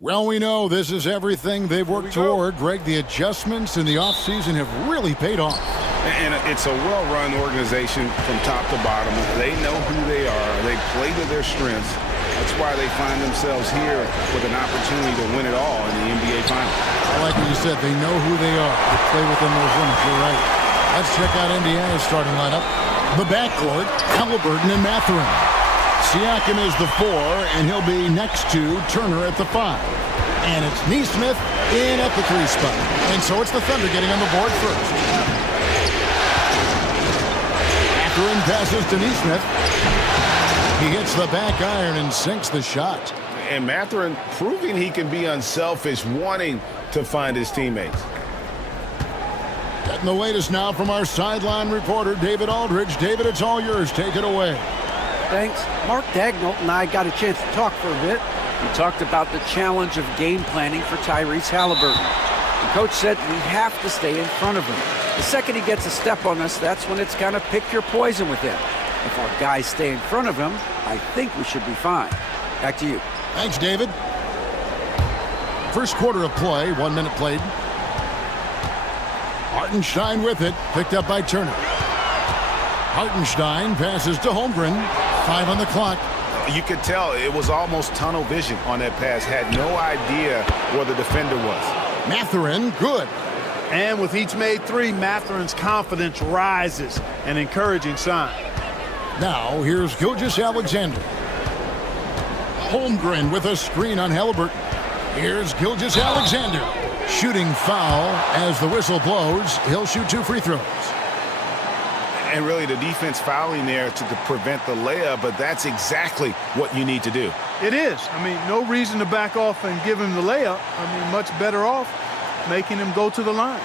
Well, we know this is everything they've worked toward. Greg, the adjustments in the offseason have really paid off. And it's a well-run organization from top to bottom. They know who they are. They play to their strengths. That's why they find themselves here with an opportunity to win it all in the NBA Finals. I like what you said. They know who they are. They play within those limits. You're right. Let's check out Indiana's starting lineup. The backcourt, Halliburton and Mathurin. Siakam is the 4, and he'll be next to Turner at the 5. And it's Nesmith in at the 3 spot. And so it's the Thunder getting on the board first. Mathurin passes to Nesmith. He hits the back iron and sinks the shot. And Mathurin proving he can be unselfish, wanting to find his teammates. Getting the latest now from our sideline reporter, David Aldridge. David, it's all yours. Take it away. Thanks. Mark Dagnall and I got a chance to talk for a bit. We talked about the challenge of game planning for Tyrese Halliburton. The coach said we have to stay in front of him. The second he gets a step on us, that's when it's kind of pick your poison with him. If our guys stay in front of him, I think we should be fine. Back to you. Thanks, David. First quarter of play, 1 minute played. Hartenstein with it, picked up by Turner. Hartenstein passes to Holmgren. 5 on the clock. You could tell it was almost tunnel vision on that pass. Had no idea where the defender was. Mathurin, good. And with each made 3, Mathurin's confidence rises, an encouraging sign. Now, here's Gilgeous-Alexander. Holmgren with a screen on Halliburton. Here's Gilgeous-Alexander. Shooting foul as the whistle blows. He'll shoot 2 free throws. And really the defense fouling there to prevent the layup, but that's exactly what you need to do. It is. I mean, no reason to back off and give him the layup. I mean, much better off making him go to the line.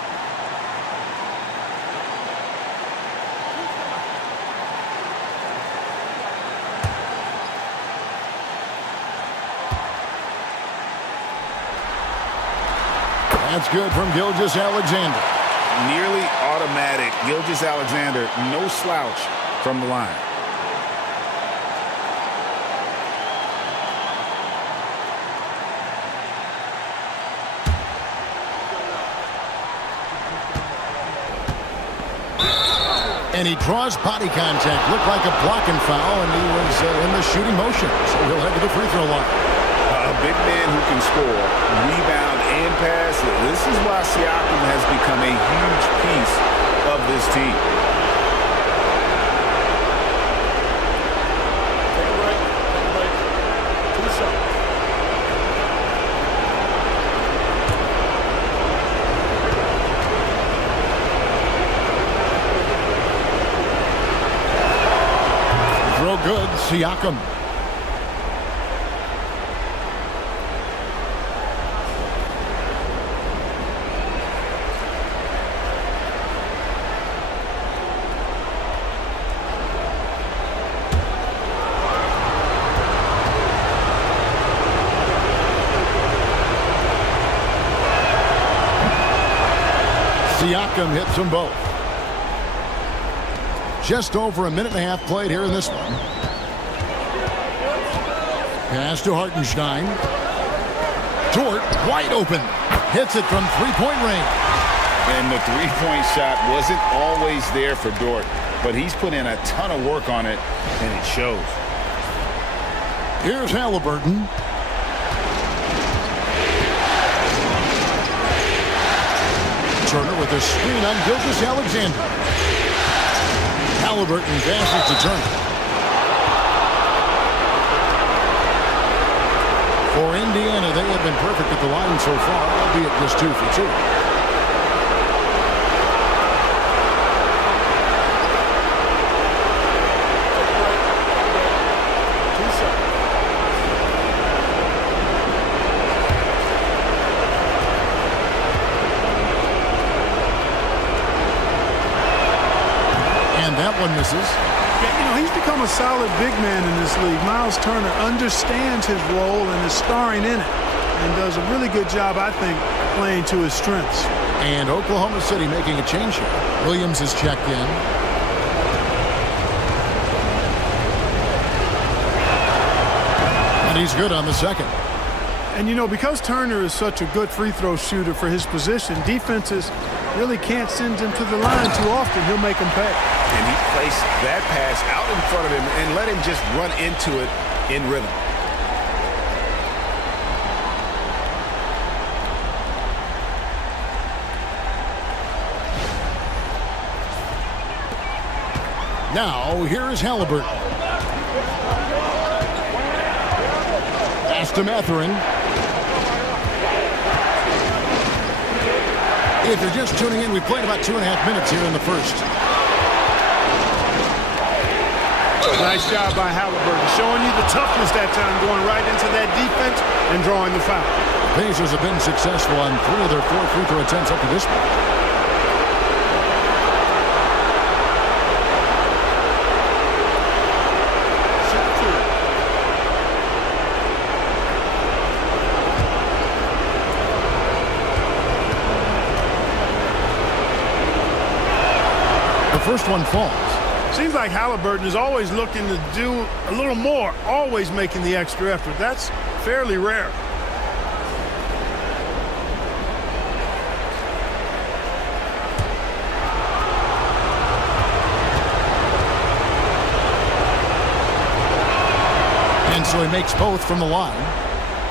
That's good from Gilgeous-Alexander. Nearly automatic. Gilgeous-Alexander, no slouch from the line. And he draws body contact. Looked like a blocking foul, and he was in the shooting motion. So he'll head to the free throw line. A big man who can score, rebound, and pass. This is why Siakam has become a huge piece of this team. Throw good, Siakam. Siakam hits them both. Just over a minute and a half played here in this one. Pass to Hartenstein. Dort, wide open. Hits it from three-point range. And the three-point shot wasn't always there for Dort, but he's put in a ton of work on it, and it shows. Here's Halliburton. Turner with a screen on Gilgeous-Alexander. Halliburton passes to Turner. For Indiana, they have been perfect at the line so far, albeit just 2 for 2. That one misses. Yeah, you know, he's become a solid big man in this league. Miles Turner understands his role and is starring in it and does a really good job, I think, playing to his strengths. And Oklahoma City making a change here. Williams is checked in. And he's good on the second. And, you know, because Turner is such a good free throw shooter for his position, defenses really can't send him to the line too often. He'll make them pay. And he placed that pass out in front of him and let him just run into it in rhythm. Now, here is Halliburton. Pass to Mathurin. If you're just tuning in, we played about 2.5 minutes here in the first. Nice job by Halliburton, showing you the toughness that time, going right into that defense and drawing the foul. The Pacers have been successful on 3 of their 4 free throw attempts up to this point. The first one falls. Seems like Halliburton is always looking to do a little more, always making the extra effort. That's fairly rare. And so he makes both from the line.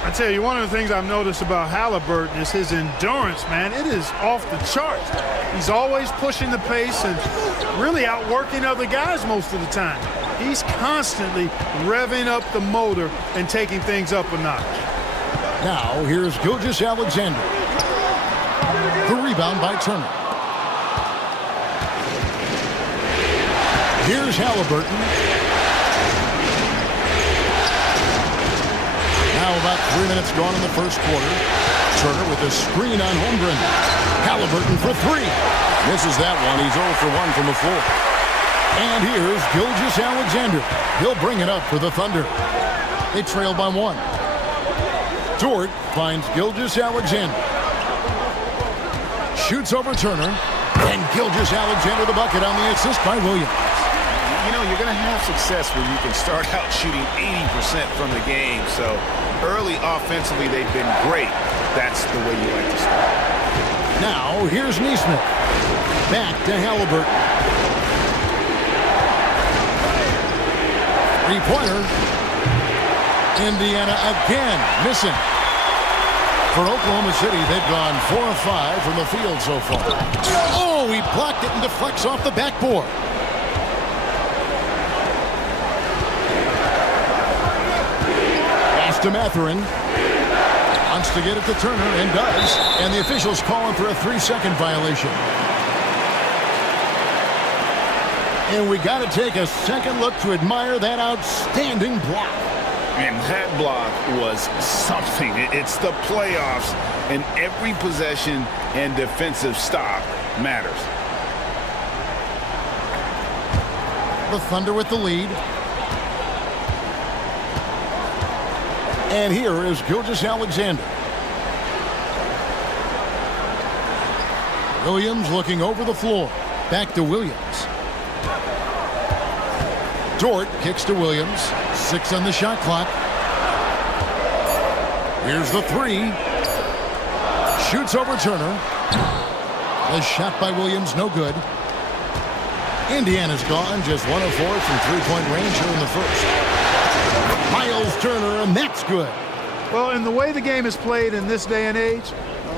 I tell you, one of the things I've noticed about Halliburton is his endurance, man. It is off the charts. He's always pushing the pace and really outworking other guys most of the time. He's constantly revving up the motor and taking things up a notch. Now, here's Gilgeous-Alexander. The rebound by Turner. Here's Halliburton. Now about 3 minutes gone in the first quarter. Turner with a screen on Holmgren. Halliburton for 3. Misses that one. He's 0 for 1 from the floor. And here's Gilgeous-Alexander. He'll bring it up for the Thunder. They trail by 1. Dort finds Gilgeous-Alexander. Shoots over Turner. And Gilgeous-Alexander the bucket on the assist by Williams. You know, you're going to have success when you can start out shooting 80% from the game. So early offensively, they've been great. That's the way you like to start. Now, here's Neesmith. Back to Halliburton. Three-pointer. Indiana again missing. For Oklahoma City, they've gone 4 of 5 from the field so far. Oh, he blocked it and deflects off the backboard. Pass to Mathurin. Wants to get it to Turner and does. And the officials calling for a 3-second violation. And we got to take a second look to admire that outstanding block. And that block was something. It's the playoffs, and every possession and defensive stop matters. The Thunder with the lead. And here is Gilgeous-Alexander. Williams looking over the floor. Back to Williams. Dort kicks to Williams. 6 on the shot clock. Here's the 3. Shoots over Turner. The shot by Williams, no good. Indiana's gone, just 1 of 4 from three-point range here in the first. Miles Turner, and that's good. Well, in the way the game is played in this day and age,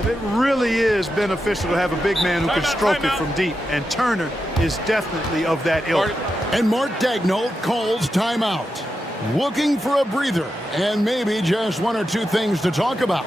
it really is beneficial to have a big man who can stroke it from deep, and Turner is definitely of that ilk. And Mark Daigneault calls timeout. Looking for a breather and maybe just 1 or 2 things to talk about.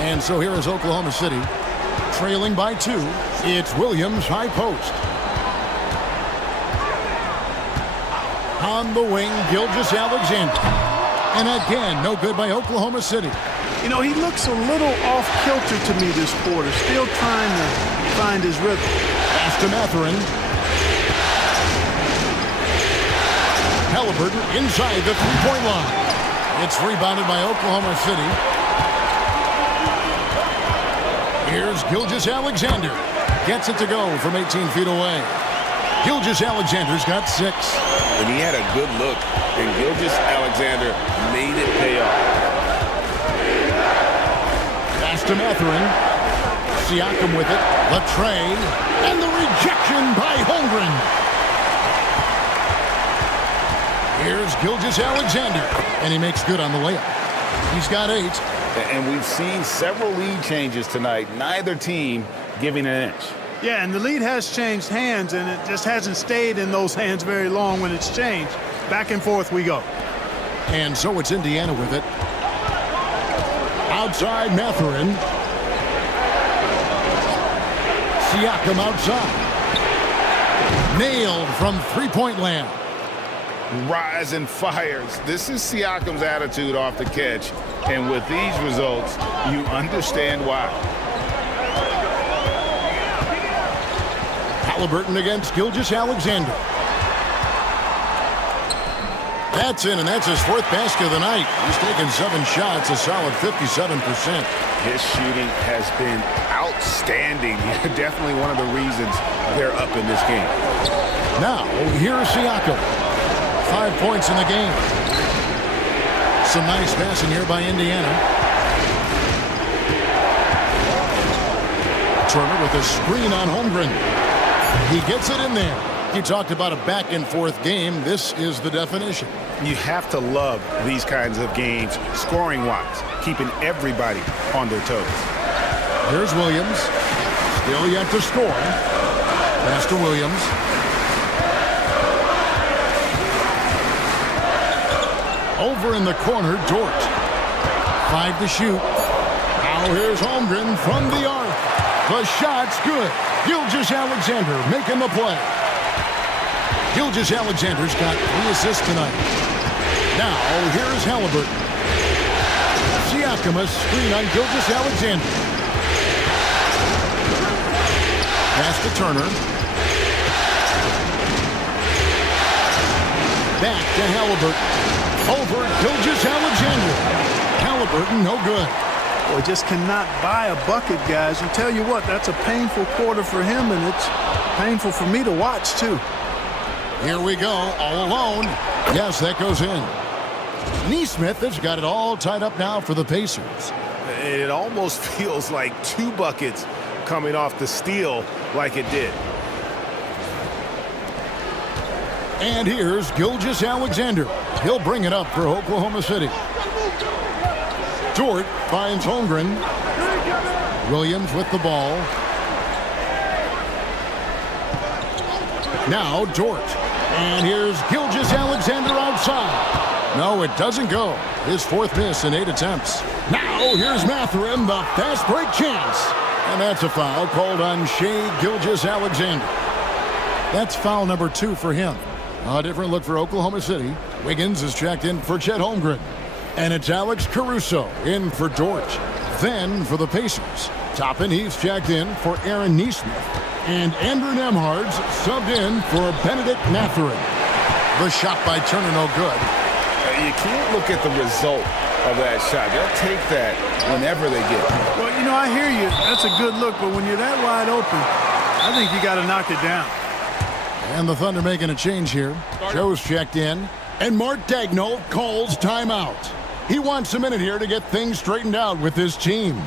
And so here is Oklahoma City, trailing by 2. It's Williams, high post. On the wing, Gilgeous-Alexander. And again, no good by Oklahoma City. You know, he looks a little off-kilter to me this quarter, still trying to find his rhythm. Pass to Mathurin. Halliburton inside the three-point line. It's rebounded by Oklahoma City. Here's Gilgeous-Alexander. Gets it to go from 18 feet away. Gilgeous-Alexander's got 6. And he had a good look, and Gilgeous-Alexander made it pay off. Pass to Mathurin. Siakam with it. Latre. And the rejection by Holmgren. Here's Gilgeous-Alexander. And he makes good on the layup. He's got 8. And we've seen several lead changes tonight. Neither team giving an inch. Yeah, and the lead has changed hands, and it just hasn't stayed in those hands very long when it's changed. Back and forth we go. And so it's Indiana with it. Outside Mathurin. Siakam outside. Nailed from three-point land. Rise and fires. This is Siakam's attitude off the catch. And with these results, you understand why. Halliburton against Gilgeous-Alexander. That's in, and that's his 4th basket of the night. He's taken 7 shots, a solid 57%. His shooting has been outstanding. Definitely one of the reasons they're up in this game. Now, here's Siakam. 5 points in the game. Some nice passing here by Indiana. Turner with a screen on Holmgren. He gets it in there. He talked about a back-and-forth game. This is the definition. You have to love these kinds of games, scoring-wise, keeping everybody on their toes. Here's Williams. Still yet to score. Pass to Williams. Over in the corner, Dort. 5 to shoot. Now here's Holmgren from the arc. The shot's good. Gilgeous-Alexander making the play. Gilgeous-Alexander's got 3 assists tonight. Now, here's Halliburton. Siakam, a screen on Gilgeous-Alexander. Pass to Turner. Back to Halliburton. Over Gilgeous-Alexander. Halliburton, no good. Boy, just cannot buy a bucket, guys. And tell you what, that's a painful quarter for him, and it's painful for me to watch, too. Here we go, all alone. Yes, that goes in. Neesmith has got it all tied up now for the Pacers. It almost feels like 2 buckets coming off the steal like it did. And here's Gilgeous-Alexander. He'll bring it up for Oklahoma City. Dort finds Holmgren. Williams with the ball. Now Dort. And here's Gilgeous-Alexander outside. No, it doesn't go. His 4th miss in 8 attempts. Now here's Mathurin, the fast break chance. And that's a foul called on Shai Gilgeous-Alexander. That's foul number 2 for him. A different look for Oklahoma City. Wiggins is checked in for Chet Holmgren. And it's Alex Caruso in for Dort. Then for the Pacers, Toppin, he's checked in for Aaron Neesmith. And Andrew Nembhard's subbed in for Benedict Mathurin. The shot by Turner, no good. You can't look at the result of that shot. They'll take that whenever they get it. Well, you know, I hear you. That's a good look, but when you're that wide open, I think you got to knock it down. And the Thunder making a change here. Joe's checked in. And Mark Daigneault calls timeout. He wants a minute here to get things straightened out with his team.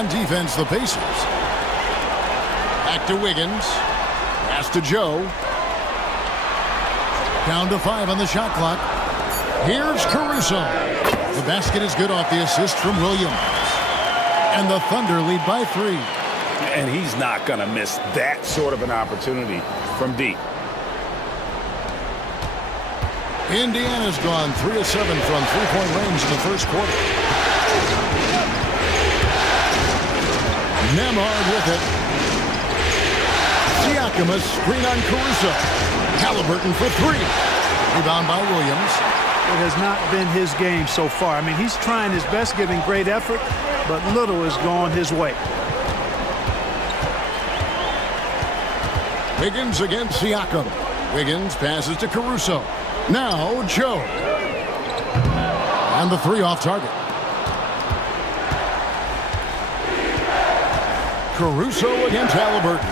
On defense, the Pacers. Back to Wiggins. Pass to Joe. Down to 5 on the shot clock. Here's Caruso. The basket is good off the assist from Williams. And the Thunder lead by 3. And he's not going to miss that sort of an opportunity from deep. Indiana's gone 3 of 7 from three-point range in the first quarter. Nemhard with it. Siakam a screen on Caruso. Halliburton for 3. Rebound by Williams. It has not been his game so far. I mean, he's trying his best, giving great effort, but little has gone his way. Wiggins against Siakam. Wiggins passes to Caruso. Now Joe. And the 3 off target. Caruso against Halliburton.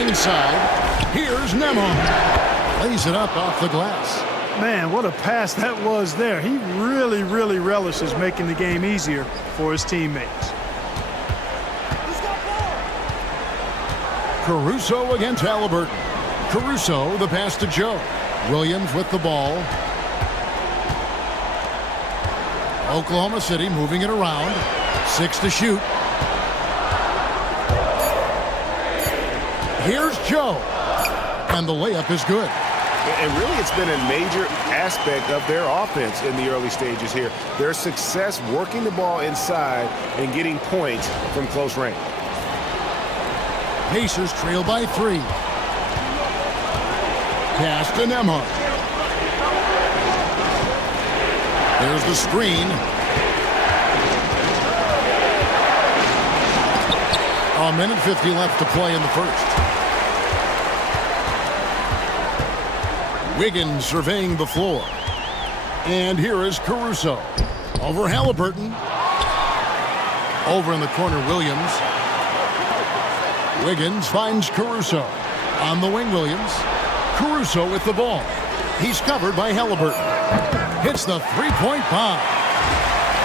Inside. Here's Nemhard. Lays it up off the glass. Man, what a pass that was there. He really, really relishes making the game easier for his teammates. Caruso against Halliburton. Caruso, the pass to Joe. Williams with the ball. Oklahoma City moving it around. 6 to shoot. Here's Joe. And the layup is good. And really, it's been a major aspect of their offense in the early stages here. Their success working the ball inside and getting points from close range. Pacers trail by 3. Pass to Nemhard. There's the screen. A minute 50 left to play in the first. Wiggins surveying the floor. And here is Caruso. Over Halliburton. Over in the corner, Williams. Wiggins finds Caruso. On the wing, Williams. Caruso with the ball. He's covered by Halliburton. Hits the three-point bomb.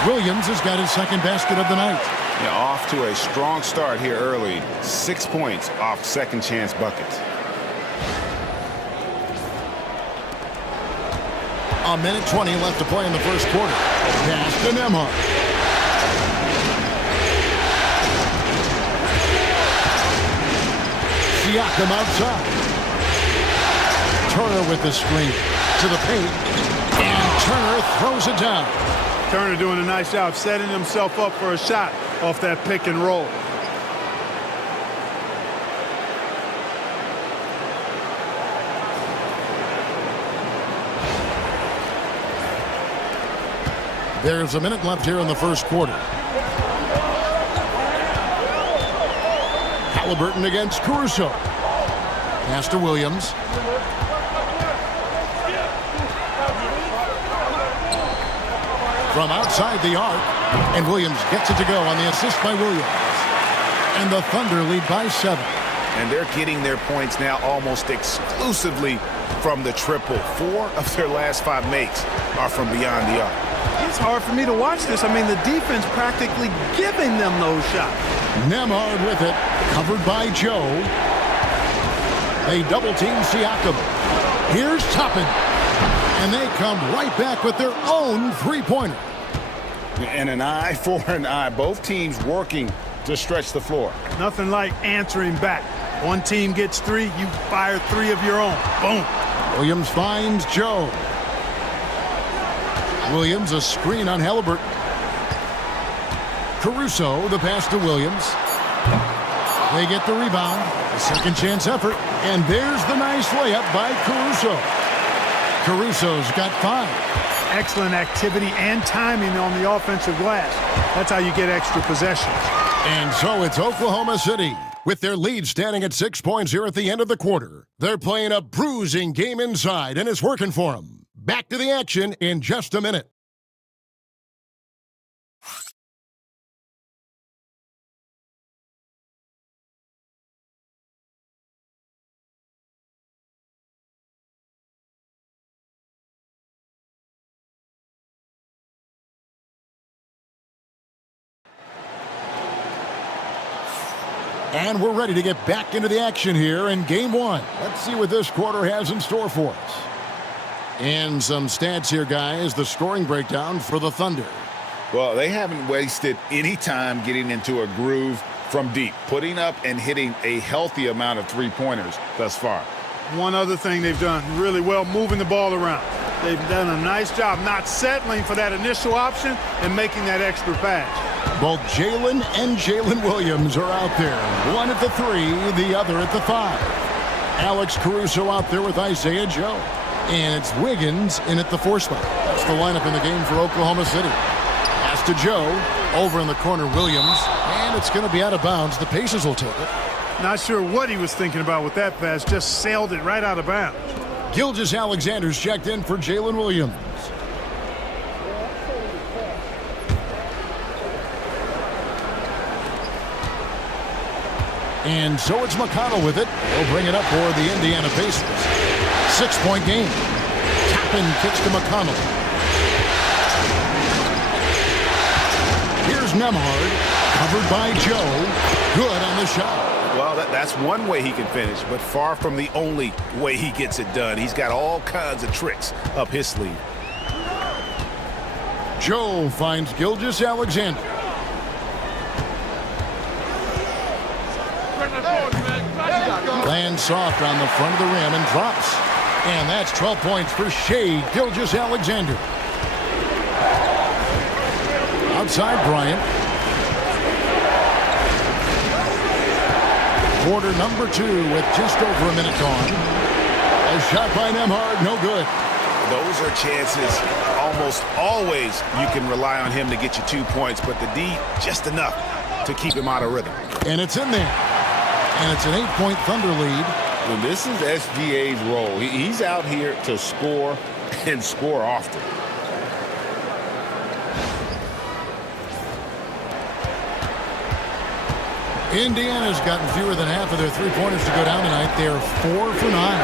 Williams has got his second basket of the night. Yeah, off to a strong start here early. 6 points off second chance buckets. A minute 20 left to play in the first quarter. Pass to Nemhard. Siakam outside. Turner with the screen to the paint. And Turner throws it down. Turner doing a nice job setting himself up for a shot off that pick and roll. There's a minute left here in the first quarter. Halliburton against Caruso. Pass to Williams. From outside the arc. And Williams gets it to go on the assist by Williams. And the Thunder lead by 7. And they're getting their points now almost exclusively from the triple. 4 of their last 5 makes are from beyond the arc. It's hard for me to watch this. I mean, the defense practically giving them those shots. Nemhard with it. Covered by Joe. They double-team Siakam. Here's Toppin. And they come right back with their own three-pointer. And an eye for an eye. Both teams working to stretch the floor. Nothing like answering back. One team gets 3, you fire 3 of your own. Boom. Williams finds Joe. Williams a screen on Halliburton. Caruso the pass to Williams. They get the rebound. A second chance effort. And there's the nice layup by Caruso. Caruso's got 5. Excellent activity and timing on the offensive glass. That's how you get extra possessions. And so it's Oklahoma City with their lead standing at 6 points here at the end of the quarter. They're playing a bruising game inside, and it's working for them. Back to the action in just a minute. And we're ready to get back into the action here in game one. Let's see what this quarter has in store for us. And some stats here, guys. The scoring breakdown for the Thunder. Well, they haven't wasted any time getting into a groove from deep, putting up and hitting a healthy amount of three-pointers thus far. One other thing they've done really well, moving the ball around. They've done a nice job not settling for that initial option and making that extra pass. Both Jalen and Jalen Williams are out there. One at the 3, the other at the 5. Alex Caruso out there with Isaiah Joe. And it's Wiggins in at the 4 spot. That's the lineup in the game for Oklahoma City. Pass to Joe. Over in the corner, Williams. And it's going to be out of bounds. The Pacers will take it. Not sure what he was thinking about with that pass. Just sailed it right out of bounds. Gilgeous-Alexander's checked in for Jalen Williams. And so it's McConnell with it. He'll bring it up for the Indiana Pacers. 6-point game. Toppin kicks to McConnell. Here's Nembhard. Covered by Joe. Good on the shot. Well, that's one way he can finish, but far from the only way he gets it done. He's got all kinds of tricks up his sleeve. Joe finds Gilgeous-Alexander. Lands soft on the front of the rim and drops. And that's 12 points for Shai Gilgeous-Alexander. Outside Bryant. Quarter number 2 with just over a minute gone. A shot by Nembhard, no good. Those are chances almost always you can rely on him to get you 2 points, but the D just enough to keep him out of rhythm. And it's in there. And it's an 8-point Thunder lead. Well, this is SGA's role. He's out here to score and score often. Indiana's gotten fewer than half of their three-pointers to go down tonight. They're 4 for 9.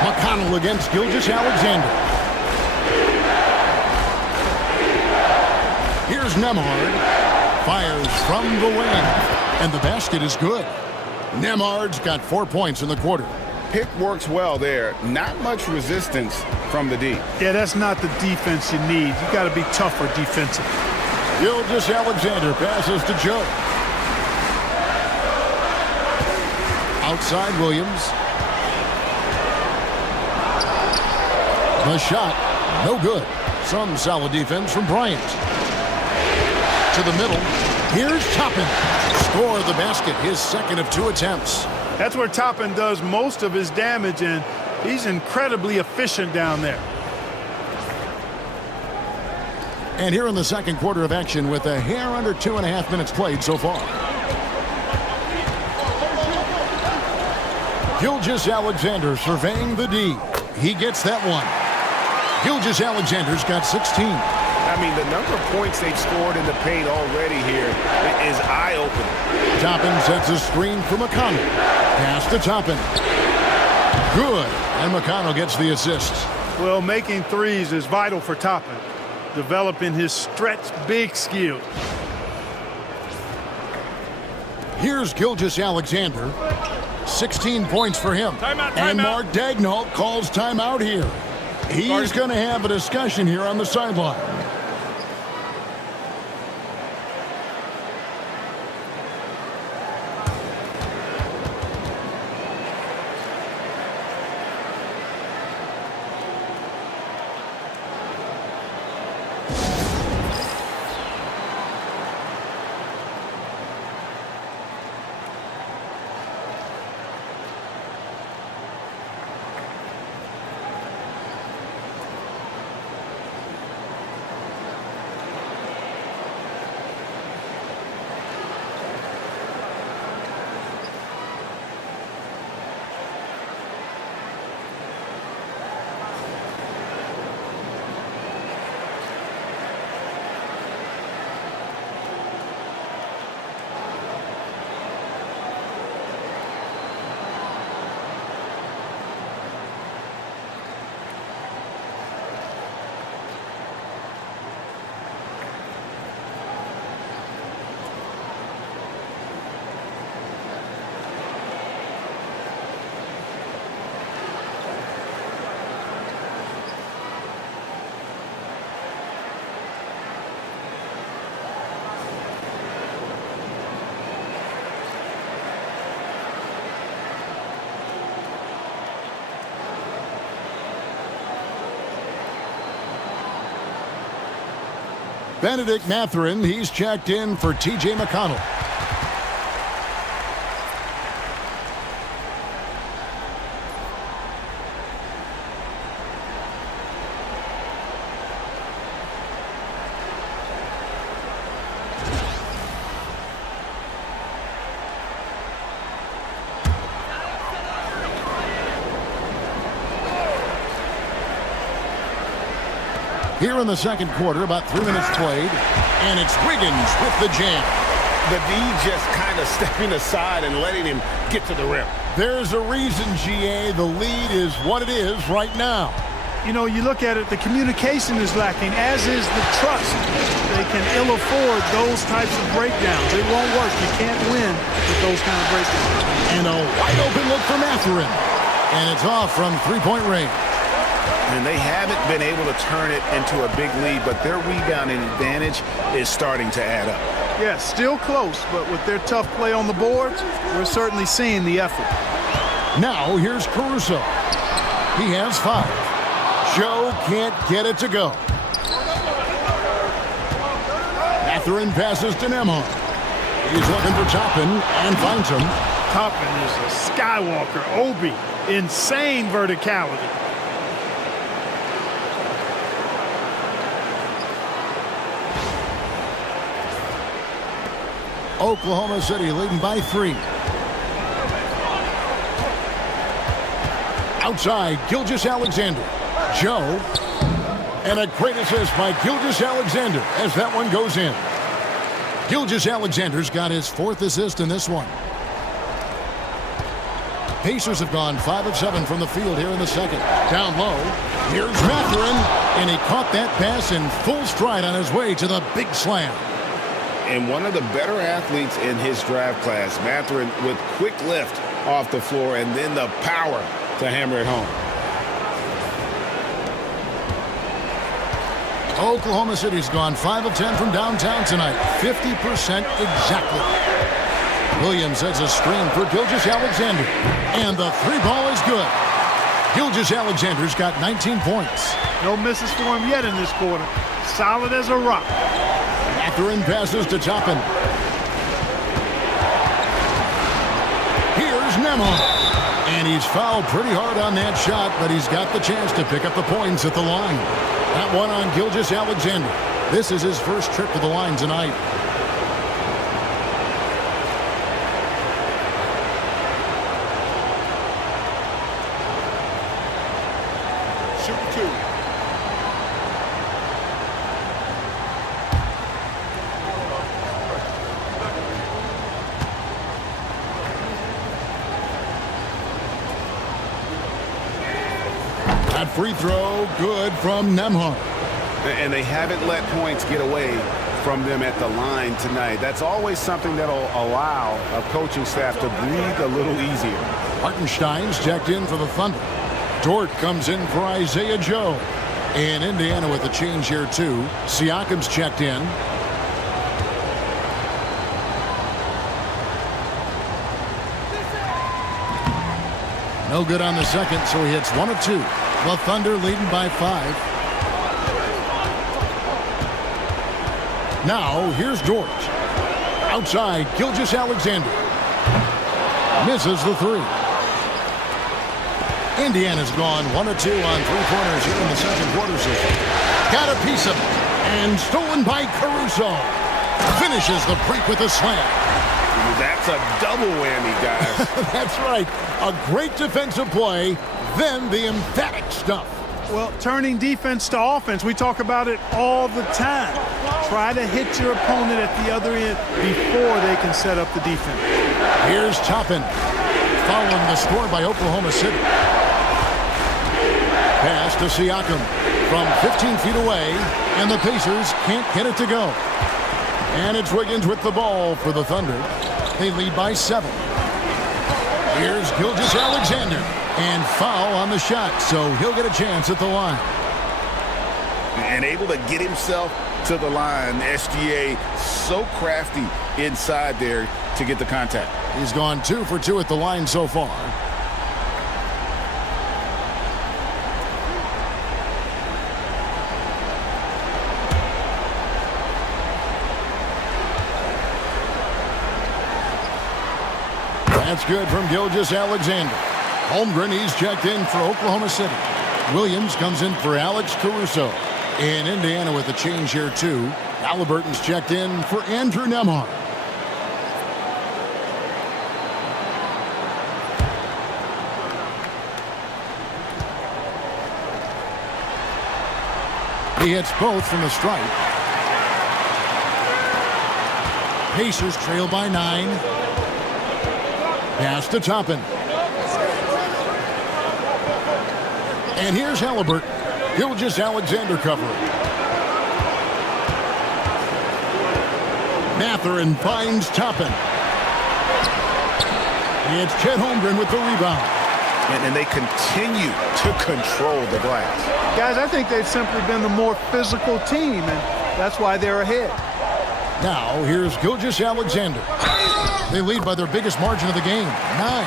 McConnell against Gilgeous-Alexander. Here's Nembhard. Fires from the wing. And the basket is good. Nembhard's got 4 points in the quarter. Pick works well there. Not much resistance from the D. Yeah, that's not the defense you need. You got to be tougher defensively. Gilgeous-Alexander passes to Joe. Outside Williams. The shot, no good. Some solid defense from Bryant. To the middle. Here's Toppin. Score the basket, his second of 2 attempts. That's where Toppin does most of his damage, and he's incredibly efficient down there. And here in the second quarter of action with a hair under 2.5 minutes played so far. Gilgeous-Alexander surveying the D. He gets that one. Gilgeous-Alexander's got 16. I mean, the number of points they've scored in the paint already here is eye-opening. Toppin sets a screen for McConnell. Pass to Toppin. Good. And McConnell gets the assist. Well, making threes is vital for Toppin. Developing his stretch big skill. Here's Gilgeous-Alexander. 16 points for him. Timeout, and timeout. Mark Daigneault calls timeout here. He's going to have a discussion here on the sideline. Benedict Mathurin, he's checked in for T.J. McConnell. Here in the second quarter, about 3 minutes played, and it's Wiggins with the jam. The D just kind of stepping aside and letting him get to the rim. There's a reason, GA, the lead is what it is right now. You know, you look at it, the communication is lacking, as is the trust. They can ill afford those types of breakdowns. It won't work. You can't win with those kind of breakdowns. And a wide open look for Mathurin. And it's off from three-point range. And they haven't been able to turn it into a big lead, but their rebounding advantage is starting to add up. Yeah, still close, but with their tough play on the boards, we're certainly seeing the effort. Now here's Caruso. He has 5. Joe can't get it to go. Mathurin passes to Nemhard. He's looking for Toppin and finds him. Toppin is a Skywalker, Obi, insane verticality. Oklahoma City leading by 3. Outside, Gilgeous-Alexander. Joe. And a great assist by Gilgeous-Alexander as that one goes in. Gilgeous-Alexander's got his 4th assist in this one. Pacers have gone 5 of 7 from the field here in the second. Down low, here's Mathurin, and he caught that pass in full stride on his way to the big slam. And one of the better athletes in his draft class, Mathurin, with quick lift off the floor and then the power to hammer it home. Oklahoma City's gone 5 of 10 from downtown tonight. 50% exactly. Williams has a screen for Gilgeous-Alexander. And the 3 ball is good. Gilgeous-Alexander's got 19 points. No misses for him yet in this quarter. Solid as a rock. Mathurin passes to Toppin. Here's Nemhard. And he's fouled pretty hard on that shot, but he's got the chance to pick up the points at the line. That one on Gilgeous-Alexander. This is his first trip to the line tonight. Shoot 2. That free throw, good from Nemhard. And they haven't let points get away from them at the line tonight. That's always something that'll allow a coaching staff to breathe a little easier. Hartenstein's checked in for the Thunder. Dort comes in for Isaiah Joe. And Indiana with a change here, too. Siakam's checked in. No good on the second, so he hits 1 of 2. The Thunder leading by 5. Now, here's Dort. Outside, Gilgeous-Alexander. Misses the 3. Indiana's gone 1 of 2 on 3-pointers here in the second quarter so far. Got a piece of it. And stolen by Caruso. Finishes the break with a slam. That's a double whammy, guys. That's right. A great defensive play, then the emphatic stuff. Well, turning defense to offense, we talk about it all the time. Try to hit your opponent at the other end before they can set up the defense. Here's Toppin, following the score by Oklahoma City. Pass to Siakam from 15 feet away, and the Pacers can't get it to go. And it's Wiggins with the ball for the Thunder. They lead by 7. Here's Gilgeous-Alexander, and foul on the shot, so he'll get a chance at the line. And able to get himself to the line. SGA so crafty inside there to get the contact. He's gone 2 for 2 at the line so far. That's good from Gilgeous-Alexander. Holmgren, he's checked in for Oklahoma City. Williams comes in for Alex Caruso. In Indiana with a change here, too. Halliburton's checked in for Andrew Nembhard. He hits both from the stripe. Pacers trail by 9. Pass to Toppin. And here's Halliburton. Gilgeous-Alexander covering. Mathurin finds Toppin. It's Chet Holmgren with the rebound. And they continue to control the glass. Guys, I think they've simply been the more physical team, and that's why they're ahead. Now, here's Gilgeous-Alexander. They lead by their biggest margin of the game, 9.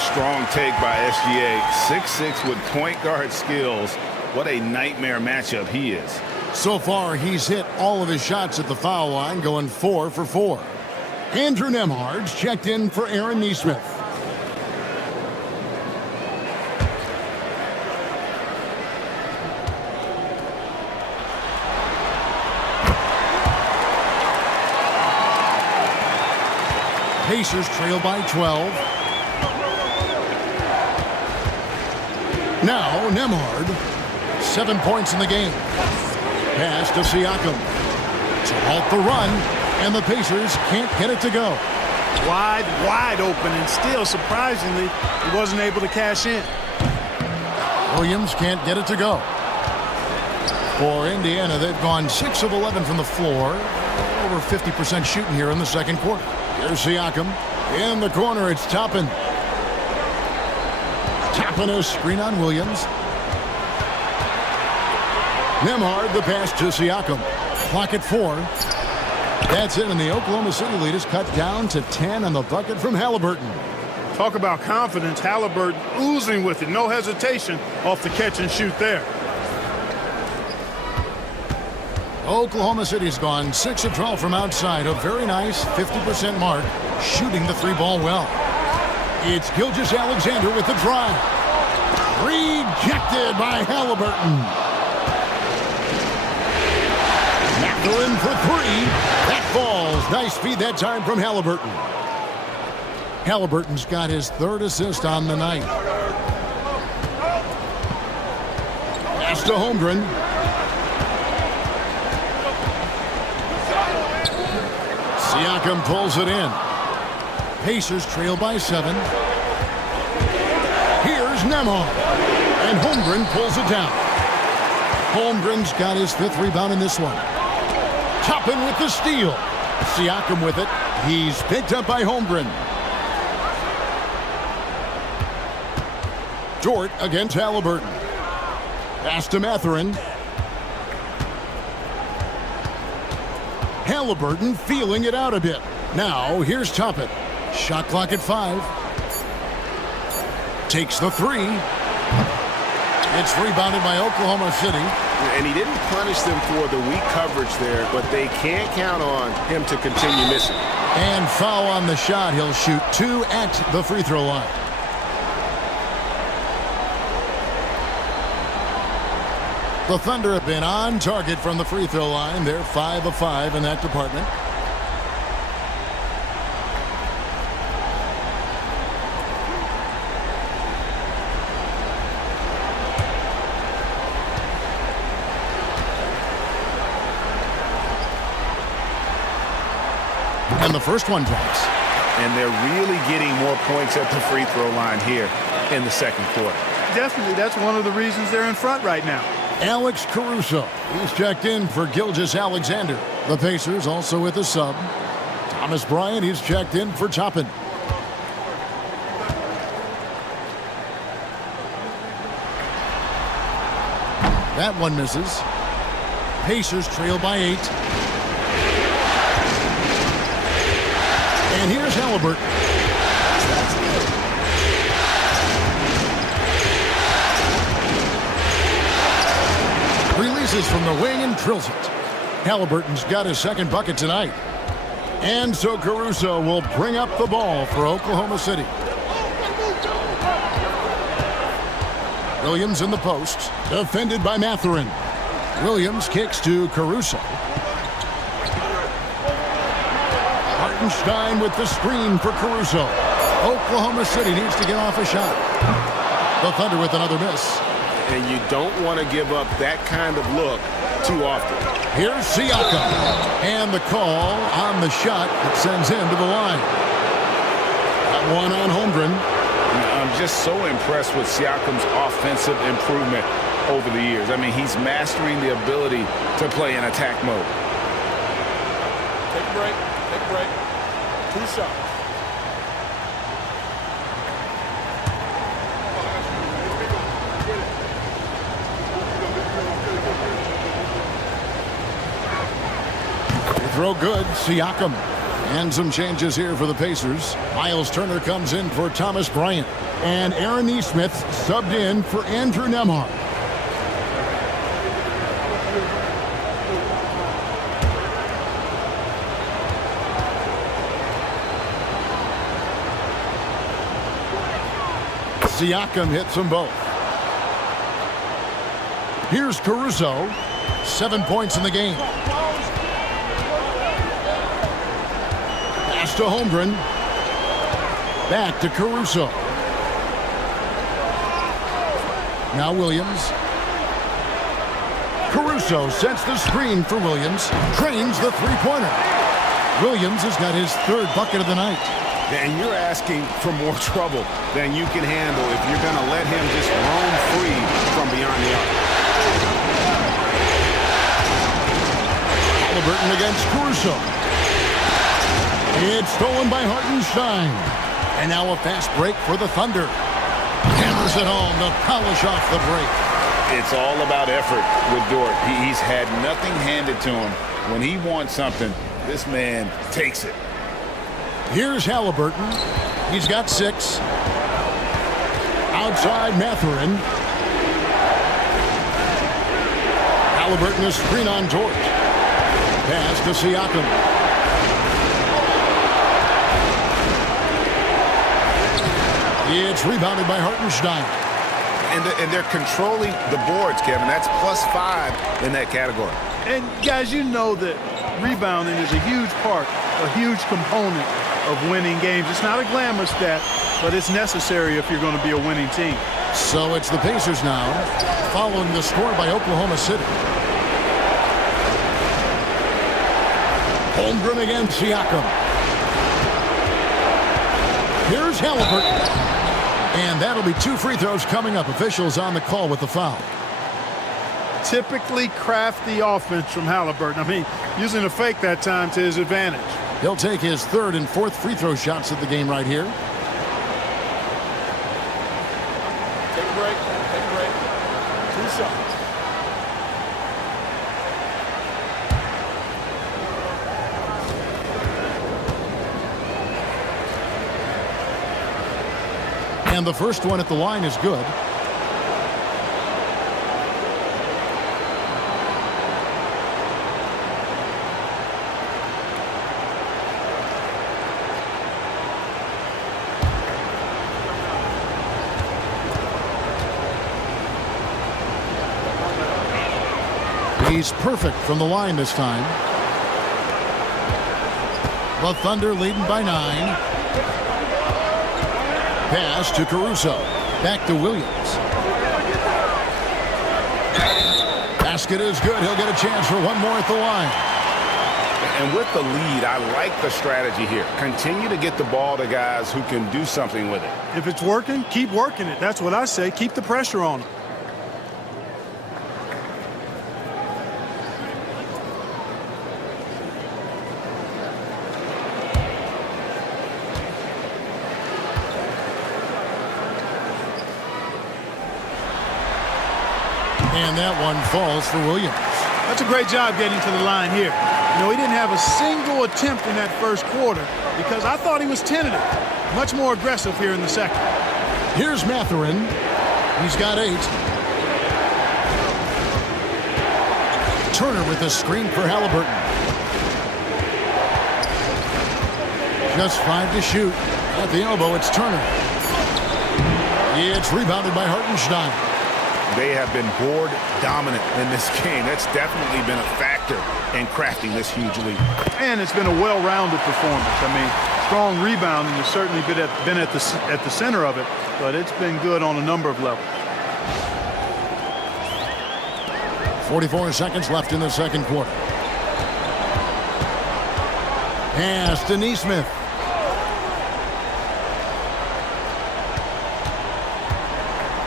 Strong take by SGA. 6'6" with point guard skills. What a nightmare matchup he is. So far, he's hit all of his shots at the foul line, going 4 for 4. Andrew Nembhard's checked in for Aaron Nesmith. Pacers trail by 12. Now, Nembhard, 7 points in the game. Pass to Siakam to halt the run, and the Pacers can't get it to go. Wide open, and still, surprisingly, he wasn't able to cash in. Williams can't get it to go. For Indiana, they've gone 6 of 11 from the floor. Over 50% shooting here in the second quarter. Here's Siakam. In the corner, it's Toppin. Toppin a screen on Williams. Nembhard, the pass to Siakam. Clock at 4. That's it, and the Oklahoma City lead is cut down to 10 on the bucket from Halliburton. Talk about confidence. Halliburton oozing with it. No hesitation off the catch and shoot there. Oklahoma City's gone 6 of 12 from outside. A very nice 50% mark, shooting the 3-ball well. It's Gilgeous-Alexander with the drive. Rejected by Halliburton. Mathurin for 3. That falls. Nice feed that time from Halliburton. Halliburton's got his 3rd assist on the night. Pass to Holmgren. Siakam pulls it in. Pacers trail by 7. Here's Nembhard. And Holmgren pulls it down. Holmgren's got his 5th rebound in this one. Toppin with the steal. Siakam with it. He's picked up by Holmgren. Dort against Halliburton. Pass to Mathurin. Halliburton feeling it out a bit. Now, here's Toppin. Shot clock at 5. Takes the 3. It's rebounded by Oklahoma City. And he didn't punish them for the weak coverage there, but they can't count on him to continue missing. And foul on the shot. He'll shoot 2 at the free throw line. The Thunder have been on target from the free throw line. They're 5 of 5 in that department. And the first one drops. And they're really getting more points at the free throw line here in the second quarter. Definitely, that's one of the reasons they're in front right now. Alex Caruso, he's checked in for Gilgeous-Alexander. The Pacers also with a sub. Thomas Bryant, he's checked in for Toppin. That one misses. Pacers trail by 8. And here's Halliburton. Releases from the wing and drills it. Halliburton's got his 2nd bucket tonight. And so Caruso will bring up the ball for Oklahoma City. Williams in the post, defended by Mathurin. Williams kicks to Caruso. Hartenstein with the screen for Caruso. Oklahoma City needs to get off a shot. The Thunder with another miss. And you don't want to give up that kind of look too often. Here's Siakam. And the call on the shot that sends him to the line. That one on Holmgren. I'm just so impressed with Siakam's offensive improvement over the years. I mean, he's mastering the ability to play in attack mode. Take a break. Take a break. 2 shots. Throw good, Siakam. And some changes here for the Pacers. Miles Turner comes in for Thomas Bryant. And Aaron Nesmith subbed in for Andrew Nembhard. Siakam hits them both. Here's Caruso. 7 points in the game. Pass to Holmgren. Back to Caruso. Now Williams. Caruso sets the screen for Williams. Drains the three-pointer. Williams has got his 3rd bucket of the night. And you're asking for more trouble than you can handle if you're going to let him just roam free from beyond the arc. Halliburton against Caruso. It's stolen by Hartenstein. And now a fast break for the Thunder. Hammers it home to polish off the break. It's all about effort with Dort. He's had nothing handed to him. When he wants something, this man takes it. Here's Halliburton. He's got 6. Outside Mathurin. Halliburton is screen on Dort. Pass to Siakam. It's rebounded by Hartenstein. And they're controlling the boards, Kevin. That's +5 in that category. And guys, you know that rebounding is a huge part, a huge component of winning games. It's not a glamour stat, but it's necessary if you're going to be a winning team. So it's the Pacers now, following the score by Oklahoma City. Holmgren against Siakam. Here's Halliburton. And that'll be 2 free throws coming up. Officials on the call with the foul. Typically crafty offense from Halliburton. I mean, using a fake that time to his advantage. He'll take his 3rd and 4th free throw shots at the game right here. Take a break. Take a break. 2 shots. And the first one at the line is good. He's perfect from the line this time. The Thunder leading by 9. Pass to Caruso. Back to Williams. Basket is good. He'll get a chance for one more at the line. And with the lead, I like the strategy here. Continue to get the ball to guys who can do something with it. If it's working, keep working it. That's what I say. Keep the pressure on him. And that one falls for Williams. That's a great job getting to the line here. You know, he didn't have a single attempt in that first quarter because I thought he was tentative. Much more aggressive here in the second. Here's Mathurin. He's got 8. Turner with a screen for Halliburton. Just 5 to shoot. At the elbow, it's Turner. It's rebounded by Hartenstein. They have been board dominant in this game. That's definitely been a factor in crafting this huge lead. And it's been a well-rounded performance. I mean, strong rebounding has certainly been at the center of it, but it's been good on a number of levels. 44 seconds left in the second quarter. Pass to Neesmith.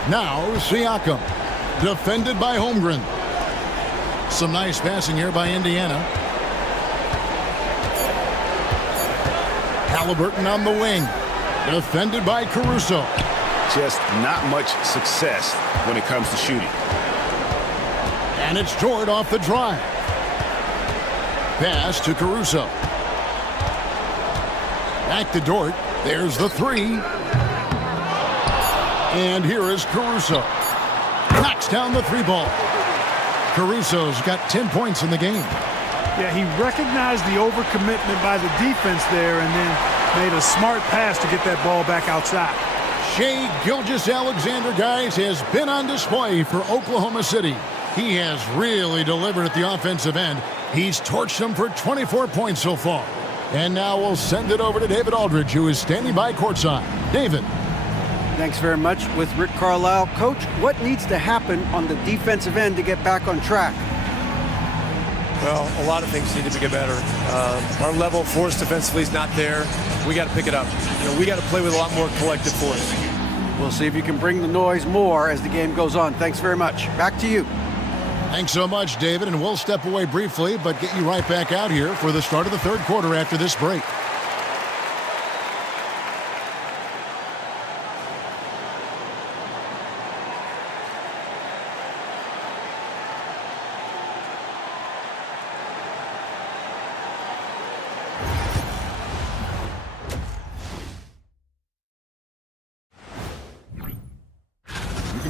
Now Siakam, defended by Holmgren. Some nice passing here by Indiana. Halliburton on the wing, defended by Caruso. Just not much success when it comes to shooting. And it's Dort off the drive. Pass to Caruso. Back to Dort. There's the three. And here is Caruso. Knocks down the three ball. Caruso's got 10 points in the game. Yeah, he recognized the overcommitment by the defense there and then made a smart pass to get that ball back outside. Shai Gilgeous-Alexander, guys, has been on display for Oklahoma City. He has really delivered at the offensive end. He's torched them for 24 points so far. And now we'll send it over to David Aldridge, who is standing by courtside. David. Thanks very much with Rick Carlisle. Coach, what needs to happen on the defensive end to get back on track? Well, a lot of things need to get better. Our level of force defensively is not there. We got to pick it up. We got to play with a lot more collective force. We'll see if you can bring the noise more as the game goes on. Thanks very much. Back to you. Thanks so much, David, and we'll step away briefly, but get you right back out here for the start of the third quarter after this break.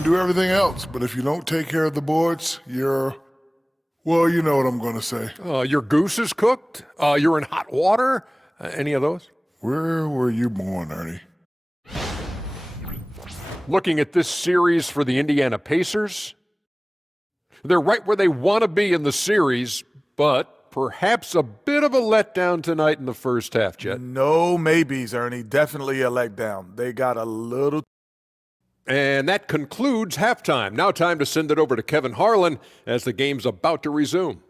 Do everything else, but if you don't take care of the boards, well, you know what I'm going to say. Your goose is cooked? You're in hot water? Any of those? Where were you born, Ernie? Looking at this series for the Indiana Pacers, they're right where they want to be in the series, but perhaps a bit of a letdown tonight in the first half, Jet. No maybes, Ernie. Definitely a letdown. They got a little. And that concludes halftime. Now time to send it over to Kevin Harlan as the game's about to resume.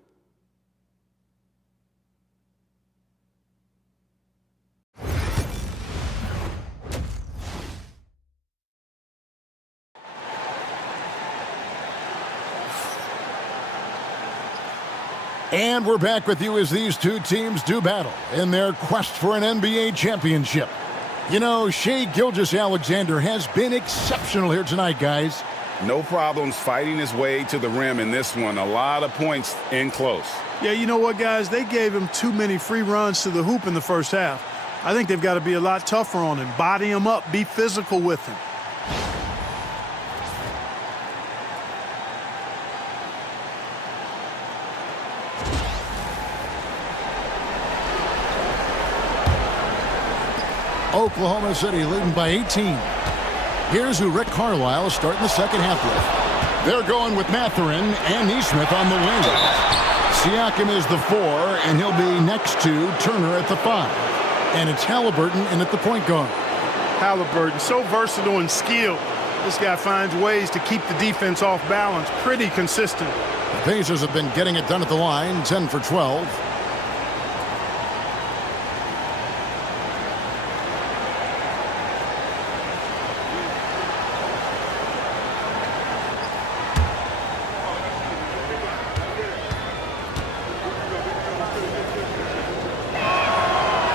And we're back with you as these two teams do battle in their quest for an NBA championship. You know, Shai Gilgeous-Alexander has been exceptional here tonight, guys. No problems fighting his way to the rim in this one. A lot of points in close. Yeah, you know what, guys? They gave him too many free runs to the hoop in the first half. I think they've got to be a lot tougher on him. Body him up. Be physical with him. Oklahoma City leading by 18. Here's who Rick Carlisle is starting the second half with. They're going with Mathurin and Neesmith on the wing. Siakam is the 4, and he'll be next to Turner at the 5. And it's Halliburton in at the point guard. Halliburton, so versatile and skilled. This guy finds ways to keep the defense off balance pretty consistent. The Pacers have been getting it done at the line, 10 for 12.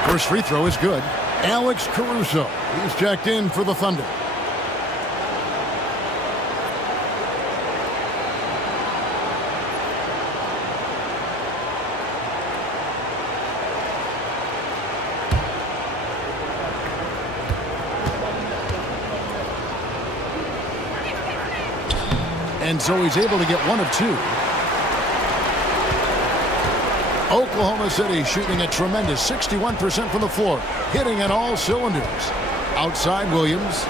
First free throw is good. Alex Caruso. He's checked in for the Thunder. And so he's able to get one of two. Oklahoma City shooting a tremendous 61% from the floor, hitting on all cylinders. Outside Williams.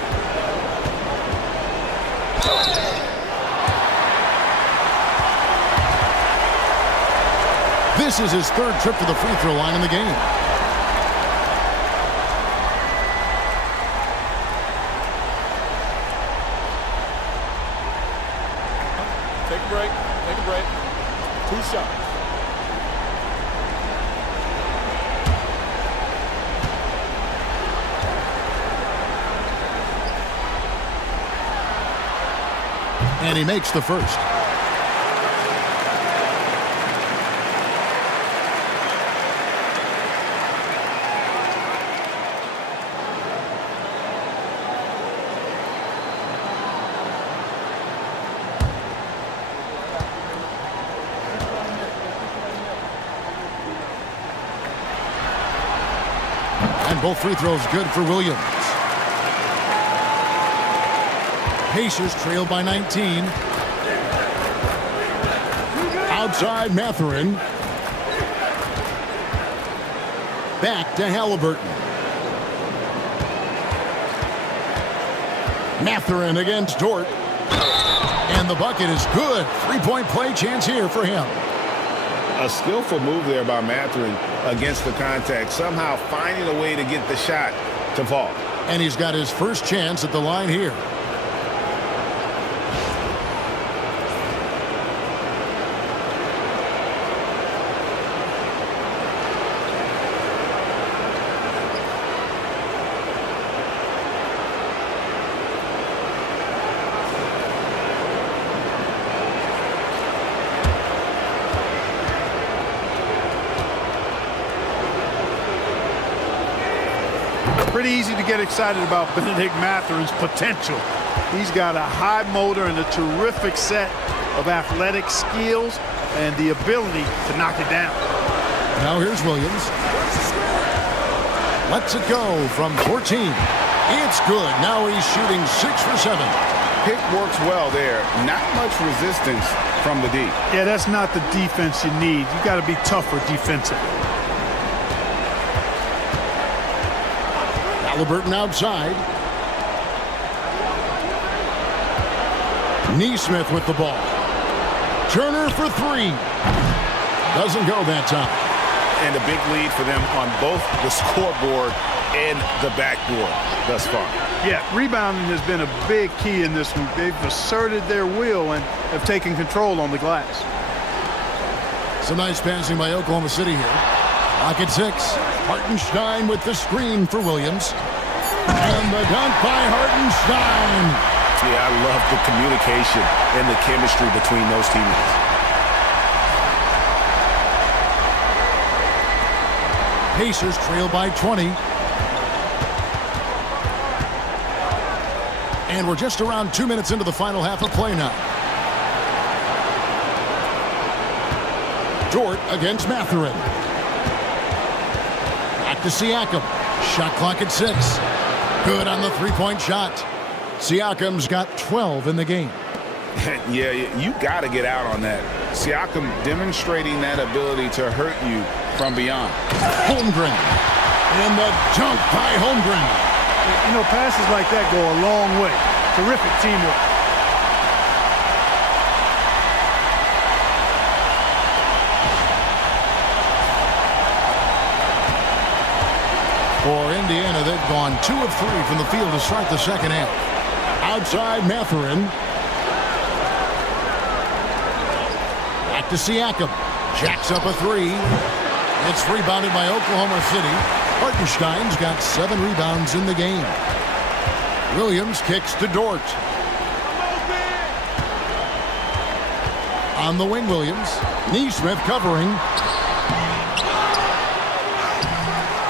This is his third trip to the free throw line in the game. Take a break. Take a break. 2 shots. And he makes the first. And both free throws good for Williams. Pacers trail by 19. Outside Mathurin. Back to Halliburton. Mathurin against Dort. And the bucket is good. Three-point play chance here for him. A skillful move there by Mathurin against the contact, somehow finding a way to get the shot to fall. And he's got his first chance at the line here. Pretty easy to get excited about Benedict Mathurin's potential. He's got a high motor and a terrific set of athletic skills and the ability to knock it down. Now here's Williams. Lets it go from 14. It's good. Now he's shooting 6 for 7. Pick works well there. Not much resistance from the D. Yeah, that's not the defense you need. You got to be tougher defensively. Halliburton outside. Neesmith with the ball. Turner for 3. Doesn't go that time. And a big lead for them on both the scoreboard and the backboard thus far. Yeah, rebounding has been a big key in this one. They've asserted their will and have taken control on the glass. Some nice passing by Oklahoma City here. Lock at 6. Hartenstein with the screen for Williams. And the dunk by Hartenstein. Yeah, I love the communication and the chemistry between those teammates. Pacers trail by 20. And we're just around 2 minutes into the final half of play now. Dort against Mathurin. Back to Siakam. Shot clock at 6. Good on the three-point shot. Siakam's got 12 in the game. Yeah, you got to get out on that. Siakam demonstrating that ability to hurt you from beyond. Holmgren. And the dunk by Holmgren. You know, passes like that go a long way. Terrific teamwork. For Indiana, they've gone 2 of 3 from the field to start the second half. Outside Mathurin. Back to Siakam. Jacks up a 3. It's rebounded by Oklahoma City. Hartenstein's got 7 rebounds in the game. Williams kicks to Dort. On the wing, Williams. Neesmith covering.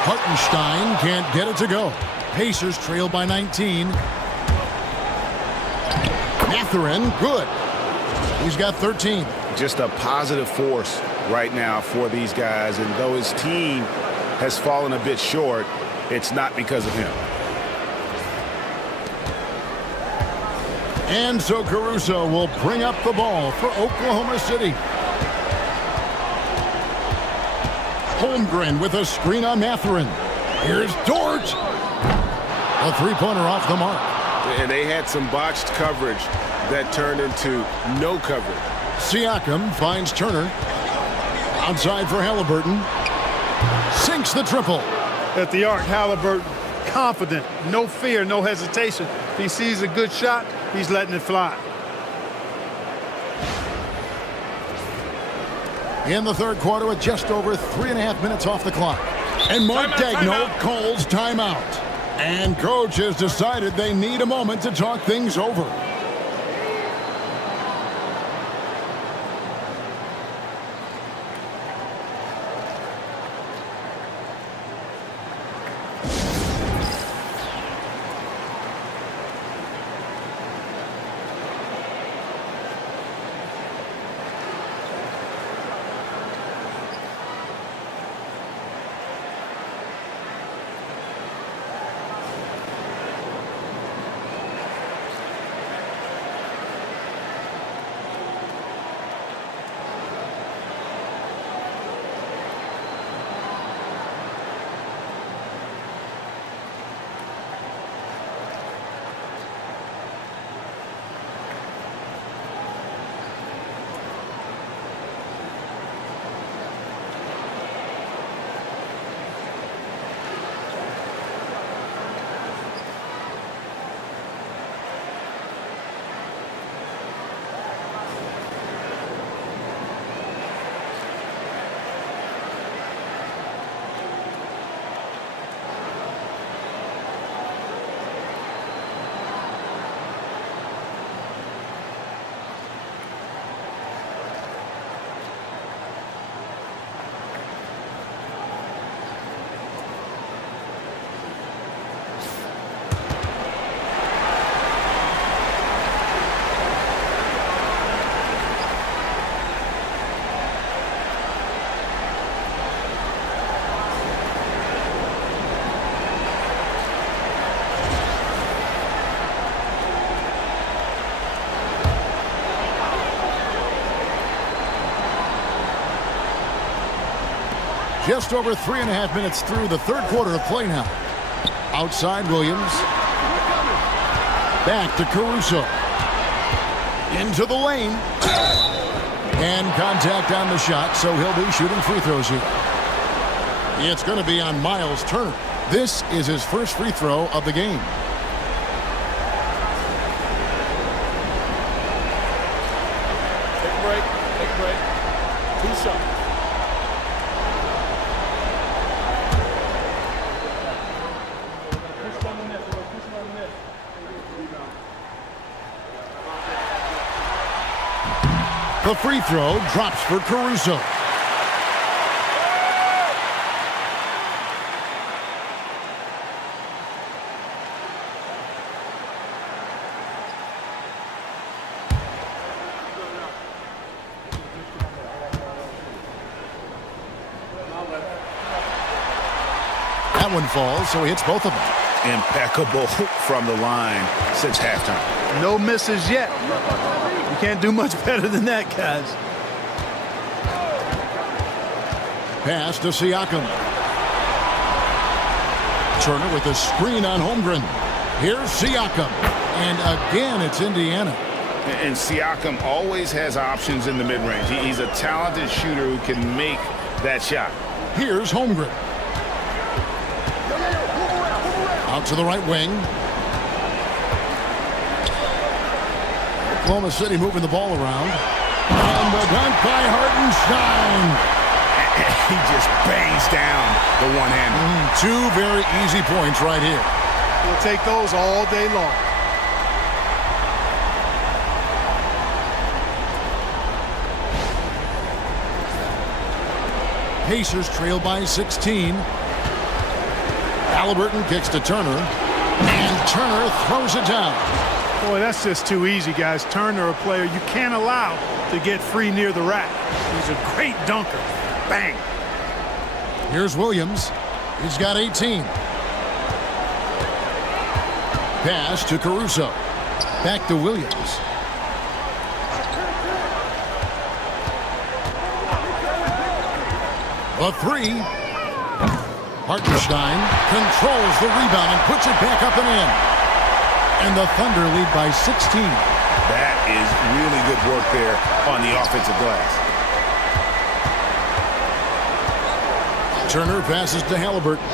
Hartenstein can't get it to go. Pacers trail by 19. Mathurin, good. He's got 13. Just a positive force right now for these guys. And though his team has fallen a bit short, it's not because of him. And so Caruso will bring up the ball for Oklahoma City. Holmgren with a screen on Mathurin. Here's Dort. A three-pointer off the mark. And they had some botched coverage that turned into no coverage. Siakam finds Turner. Outside for Halliburton. Sinks the triple. At the arc, Halliburton, confident, no fear, no hesitation. If he sees a good shot, he's letting it fly. In the third quarter with just over 3.5 minutes off the clock. And Mark Daigneault calls timeout. And coach has decided they need a moment to talk things over. Just over 3.5 minutes through the third quarter of play now. Outside Williams. Back to Caruso. Into the lane. And contact on the shot, so he'll be shooting free throws here. It's going to be on Miles Turner. This is his first free throw of the game. Take a break. Take a break. 2 shots. The free throw drops for Caruso. That one falls, so he hits both of them. Impeccable from the line since halftime. No misses yet. You can't do much better than that, guys. Pass to Siakam. Turner with a screen on Holmgren. Here's Siakam. And again, it's Indiana. And Siakam always has options in the mid-range. He's a talented shooter who can make that shot. Here's Holmgren. Out to the right wing. Oklahoma City moving the ball around. And the dunk by Hartenstein. He just bangs down the one-hander. 2 very easy points right here. We'll take those all day long. Pacers trail by 16. Halliburton kicks to Turner. And Turner throws it down. Boy, that's just too easy, guys. Turner, a player you can't allow to get free near the rack. He's a great dunker. Bang. Here's Williams. He's got 18. Pass to Caruso. Back to Williams. The three. Hartenstein controls the rebound and puts it back up and in. And the Thunder lead by 16. That is really good work there on the offensive glass. Turner passes to Halliburton.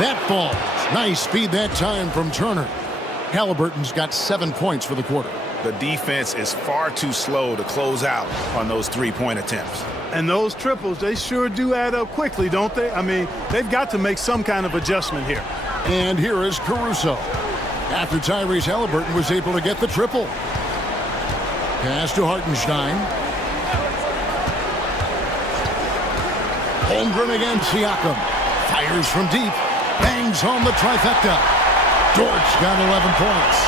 That falls. Nice speed that time from Turner. Halliburton's got 7 points for the quarter. The defense is far too slow to close out on those three-point attempts. And those triples, they sure do add up quickly, don't they? I mean, they've got to make some kind of adjustment here. And here is Caruso. After Tyrese Halliburton was able to get the triple. Pass to Hartenstein. Holmgren against Siakam. Fires from deep. Bangs home the trifecta. Dortch got 11 points.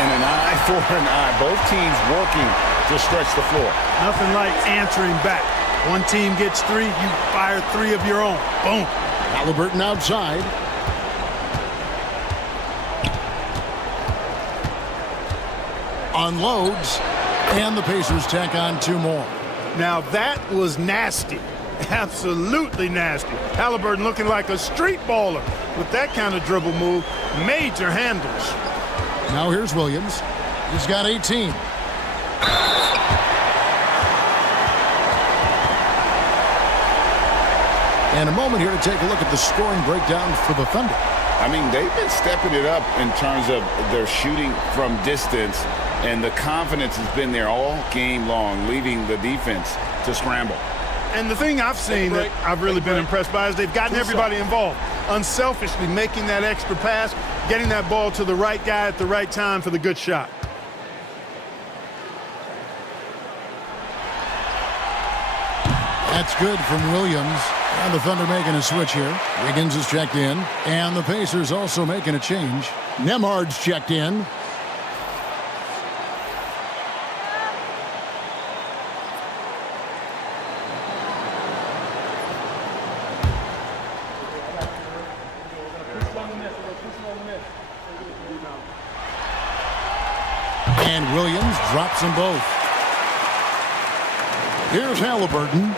And an eye for an eye. Both teams working to stretch the floor. Nothing like answering back. One team gets 3, you fire 3 of your own. Boom. Halliburton outside. Unloads. And the Pacers tack on 2 more. Now that was nasty. Absolutely nasty. Halliburton looking like a street baller with that kind of dribble move. Major handles. Now here's Williams. He's got 18. And a moment here to take a look at the scoring breakdown for the Thunder. I mean, they've been stepping it up in terms of their shooting from distance, and the confidence has been there all game long, leaving the defense to scramble. And the thing I've seen that I've really been impressed by is they've gotten everybody involved. Unselfishly making that extra pass, getting that ball to the right guy at the right time for the good shot. That's good from Williams. And the Thunder making a switch here. Wiggins is checked in. And the Pacers also making a change. Nembhard's checked in. And Williams drops them both. Here's Halliburton.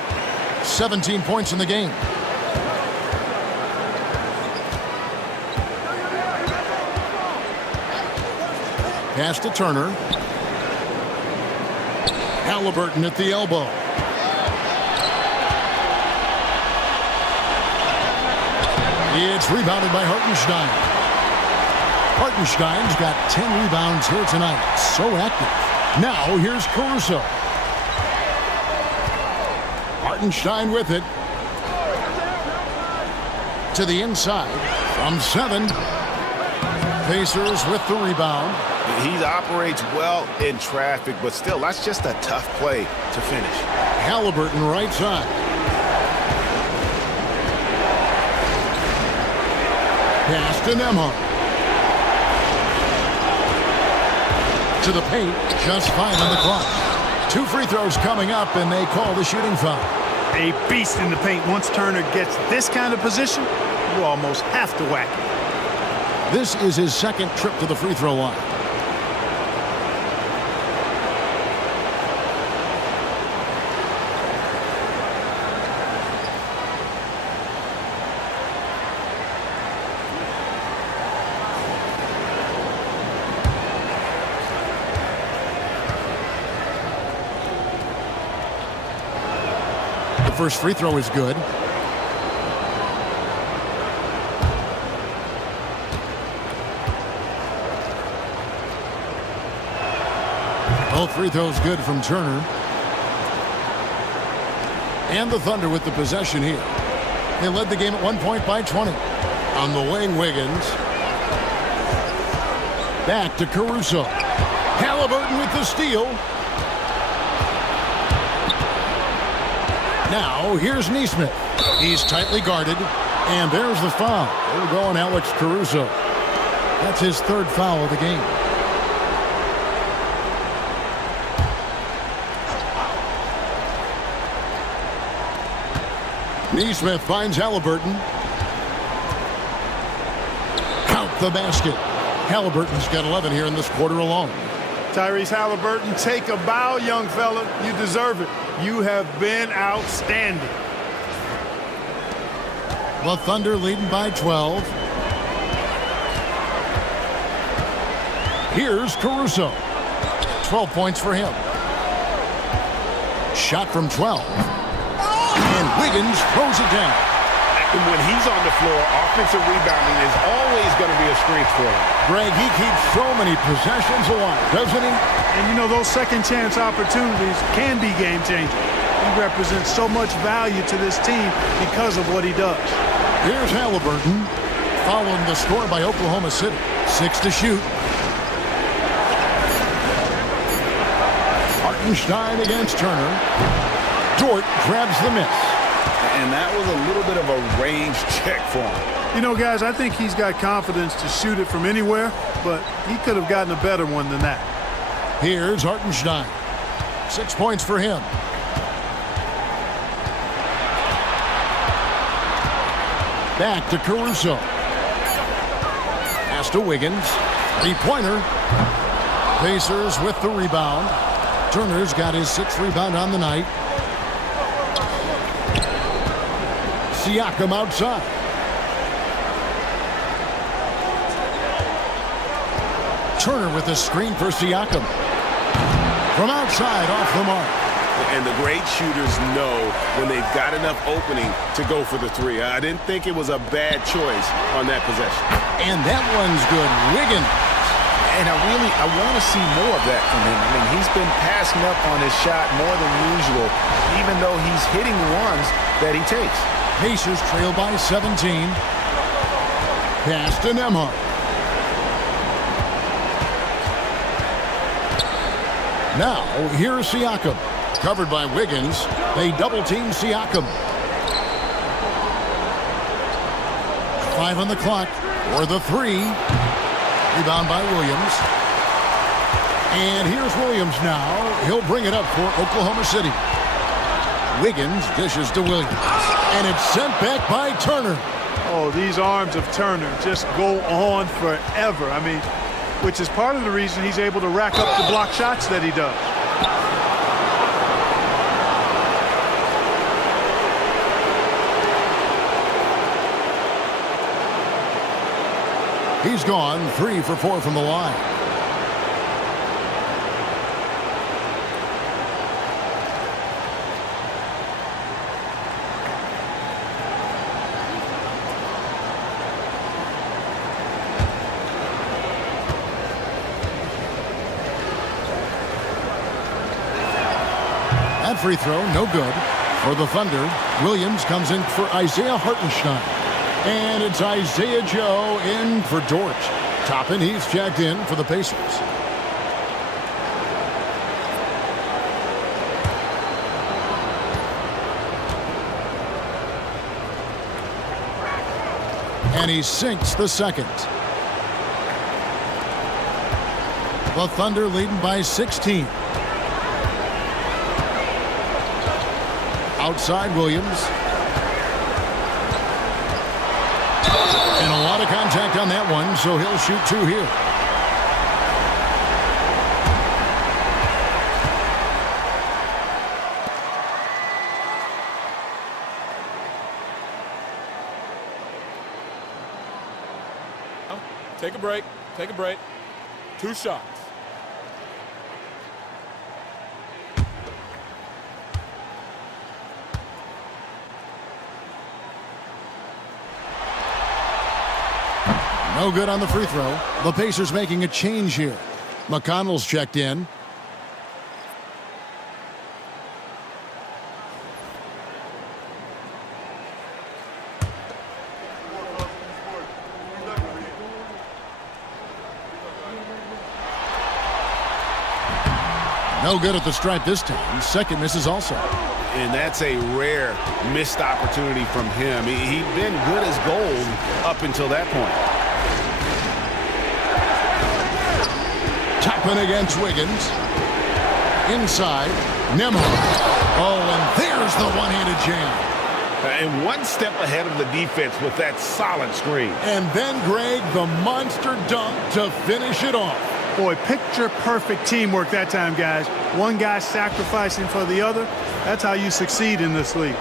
17 points in the game. Pass to Turner. Halliburton at the elbow. It's rebounded by Hartenstein. Hartenstein's got 10 rebounds here tonight. So active. Now here's Caruso. Hartenstein with it. To the inside. From 7. Pacers with the rebound. He operates well in traffic, but still, that's just a tough play to finish. Halliburton right side. Pass to Nembhard. To the paint. Just 5 on the clock. 2 free throws coming up, and they call the shooting foul. A beast in the paint. Once Turner gets this kind of position, you almost have to whack it. This is his second trip to the free throw line. First free throw is good. Both free throws good from Turner. And the Thunder with the possession here. They led the game at 1 point by 20. On the wing, Wiggins. Back to Caruso. Halliburton with the steal. Now, here's Nesmith. He's tightly guarded, and there's the foul. They're going Alex Caruso. That's his 3rd foul of the game. Nesmith finds Halliburton. Count the basket. Halliburton's got 11 here in this quarter alone. Tyrese Halliburton, take a bow, young fella. You deserve it. You have been outstanding. The Thunder leading by 12. Here's Caruso. 12 points for him. Shot from 12. And Wiggins throws it down. And when he's on the floor, offensive rebounding is always going to be a strength for him. Greg, he keeps so many possessions alive, doesn't he? And you know, those second chance opportunities can be game changing. He represents so much value to this team because of what he does. Here's Halliburton, following the score by Oklahoma City. 6 to shoot. Hartenstein against Turner. Dort grabs the miss. And that was a little bit of a range check for him. You know, guys, I think he's got confidence to shoot it from anywhere, but he could have gotten a better one than that. Here's Hartenstein. 6 points for him. Back to Caruso. Pass to Wiggins. Three-pointer. Pacers with the rebound. Turner's got his 6th rebound on the night. Siakam outside. Turner with the screen for Siakam. From outside, off the mark. And the great shooters know when they've got enough opening to go for the three. I didn't think it was a bad choice on that possession. And that one's good. Wiggins. And I want to see more of that from him. I mean, he's been passing up on his shot more than usual, even though he's hitting the ones that he takes. Pacers trail by 17. Pass to Nembhard. Now, here's Siakam. Covered by Wiggins. They double-team Siakam. 5 on the clock. For the 3. Rebound by Williams. And here's Williams now. He'll bring it up for Oklahoma City. Wiggins dishes to Williams. And it's sent back by Turner. Oh, these arms of Turner just go on forever. I mean, which is part of the reason he's able to rack up the block shots that he does. He's gone 3 for 4 from the line. That free throw, no good. For the Thunder, Williams comes in for Isaiah Hartenstein. And it's Isaiah Joe in for Dort. Toppin, he's checked in for the Pacers. And he sinks the second. The Thunder leading by 16. Outside Williams. And a lot of contact on that one, so he'll shoot 2 here. Take a break. Take a break. 2 shots. No good on the free throw. The Pacers making a change here. McConnell's checked in. No good at the stripe this time. Second misses also. And that's a rare missed opportunity from him. He'd been good as gold up until that point. Toppin against Wiggins. Inside, Nembhard. Oh, and there's the one-handed jam. And one step ahead of the defense with that solid screen. And then, Greg, the monster dunk to finish it off. Boy, picture-perfect teamwork that time, guys. One guy sacrificing for the other. That's how you succeed in this league.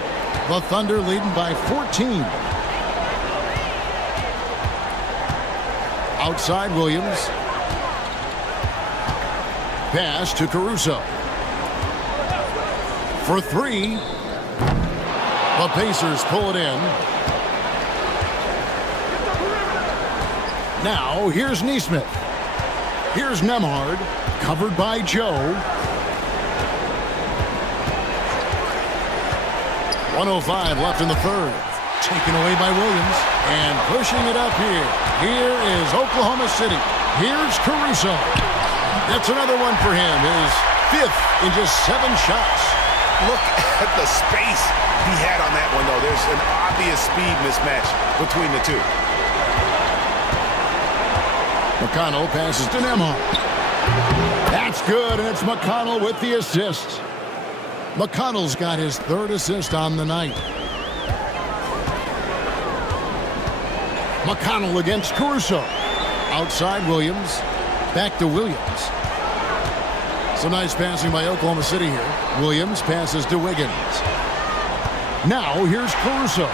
The Thunder leading by 14. Outside Williams. Pass to Caruso. For three. The Pacers pull it in. Now, here's Nesmith. Here's Nembhard, covered by Joe. 1:05 left in the third. Taken away by Williams. And pushing it up here. Here is Oklahoma City. Here's Caruso. That's another one for him. His fifth in just 7 shots. Look at the space he had on that one, though. There's an obvious speed mismatch between the two. McConnell passes to Nembhard. That's good, and it's McConnell with the assist. McConnell's got his 3rd assist on the night. McConnell against Caruso. Outside Williams. Back to Williams. So nice passing by Oklahoma City here. Williams passes to Wiggins. Now here's Caruso.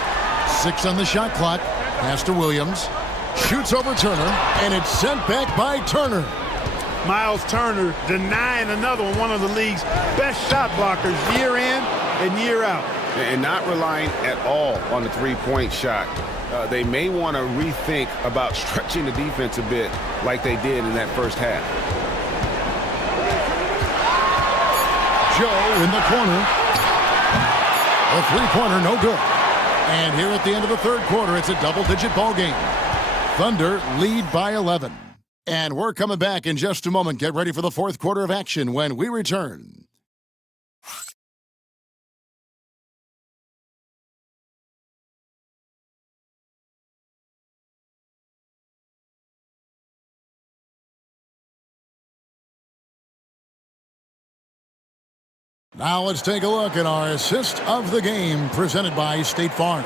6 on the shot clock. Pass to Williams. Shoots over Turner, and it's sent back by Turner. Miles Turner denying another one of the league's best shot blockers year in and year out. And not relying at all on the three-point shot. They may want to rethink about stretching the defense a bit like they did in that first half. Joe in the corner. A three-pointer, no good. And here at the end of the third quarter, it's a double-digit ball game. Thunder lead by 11. And we're coming back in just a moment. Get ready for the fourth quarter of action when we return. Now let's take a look at our assist of the game presented by State Farm.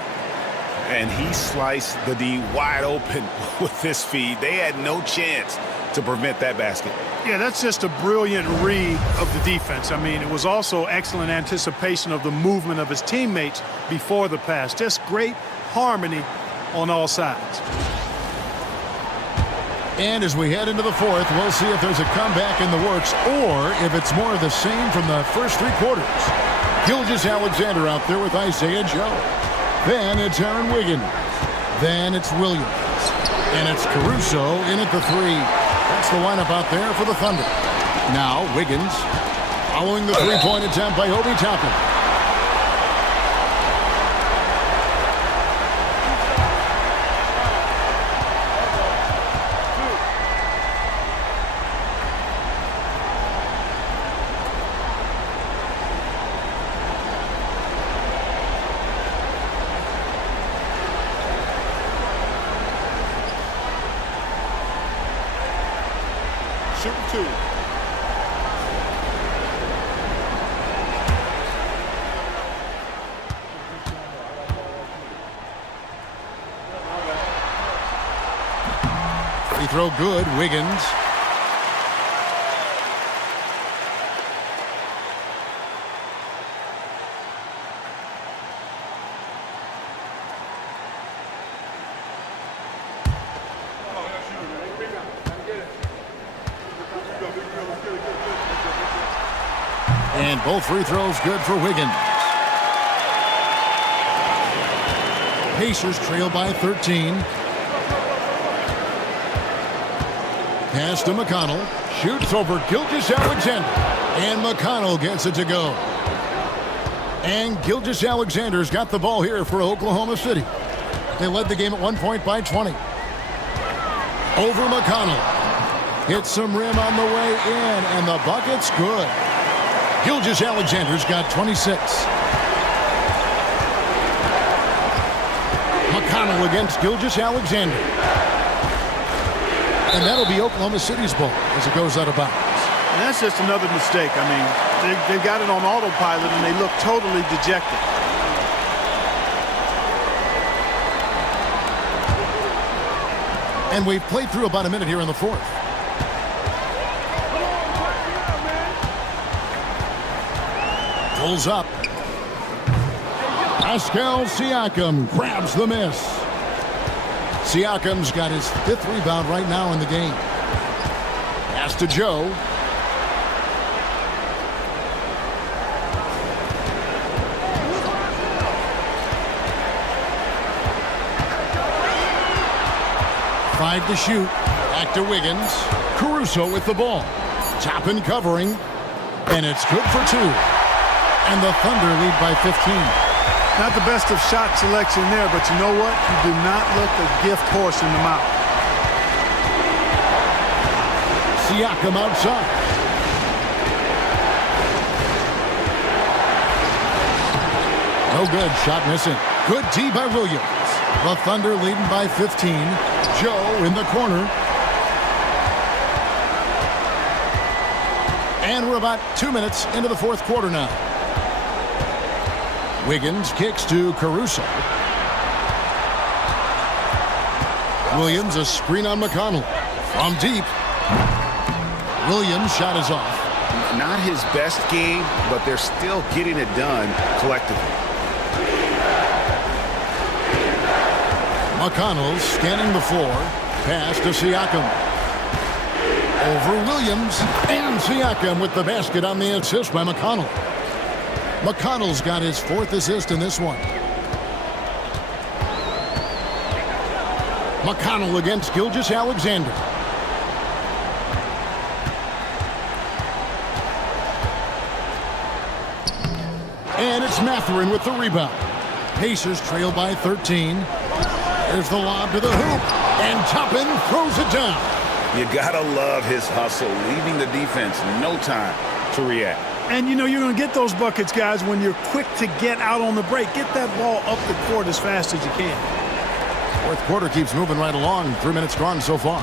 And he sliced the D wide open with this feed. They had no chance to prevent that basket. Yeah, that's just a brilliant read of the defense. I mean, it was also excellent anticipation of the movement of his teammates before the pass. Just great harmony on all sides. And as we head into the fourth, we'll see if there's a comeback in the works or if it's more of the same from the first 3 quarters. Gilgeous-Alexander out there with Isaiah Joe. Then it's Aaron Wiggins. Then it's Williams. And it's Caruso in at the 3. That's the lineup out there for the Thunder. Now Wiggins following the three-point attempt by Obi Toppin. Free throw good, Wiggins. And both free throws good for Wiggins. Pacers trail by 13. Pass to McConnell. Shoots over Gilgeous-Alexander. And McConnell gets it to go. And Gilgeous-Alexander's got the ball here for Oklahoma City. They led the game at 1 point by 20. Over McConnell. Hits some rim on the way in, and the bucket's good. Gilgeous-Alexander's got 26. McConnell against Gilgeous-Alexander. And that'll be Oklahoma City's ball as it goes out of bounds. And that's just another mistake. I mean, they've got it on autopilot, and they look totally dejected. And we've played through about a minute here in the fourth. Pulls up. Pascal Siakam grabs the miss. Siakam's got his 5th rebound right now in the game. Pass to Joe. Five to shoot. Back to Wiggins. Caruso with the ball. Top and covering. And it's good for 2. And the Thunder lead by 15. Not the best of shot selection there, but you know what? You do not look a gift horse in the mouth. Siakam outside. No good. Shot missing. Good D by Williams. The Thunder leading by 15. Joe in the corner. And we're about 2 minutes into the 4th quarter now. Wiggins kicks to Caruso. Williams a screen on McConnell. From deep. Williams' shot is off. Not his best game, but they're still getting it done collectively. McConnell scanning the floor. Pass to Siakam. Over Williams. And Siakam with the basket on the assist by McConnell. McConnell's got his 4th assist in this one. McConnell against Gilgeous-Alexander. And it's Mathurin with the rebound. Pacers trail by 13. There's the lob to the hoop. And Toppin throws it down. You gotta love his hustle, leaving the defense no time to react. And you know you're going to get those buckets, guys, when you're quick to get out on the break. Get that ball up the court as fast as you can. 4th quarter keeps moving right along. 3 minutes gone so far.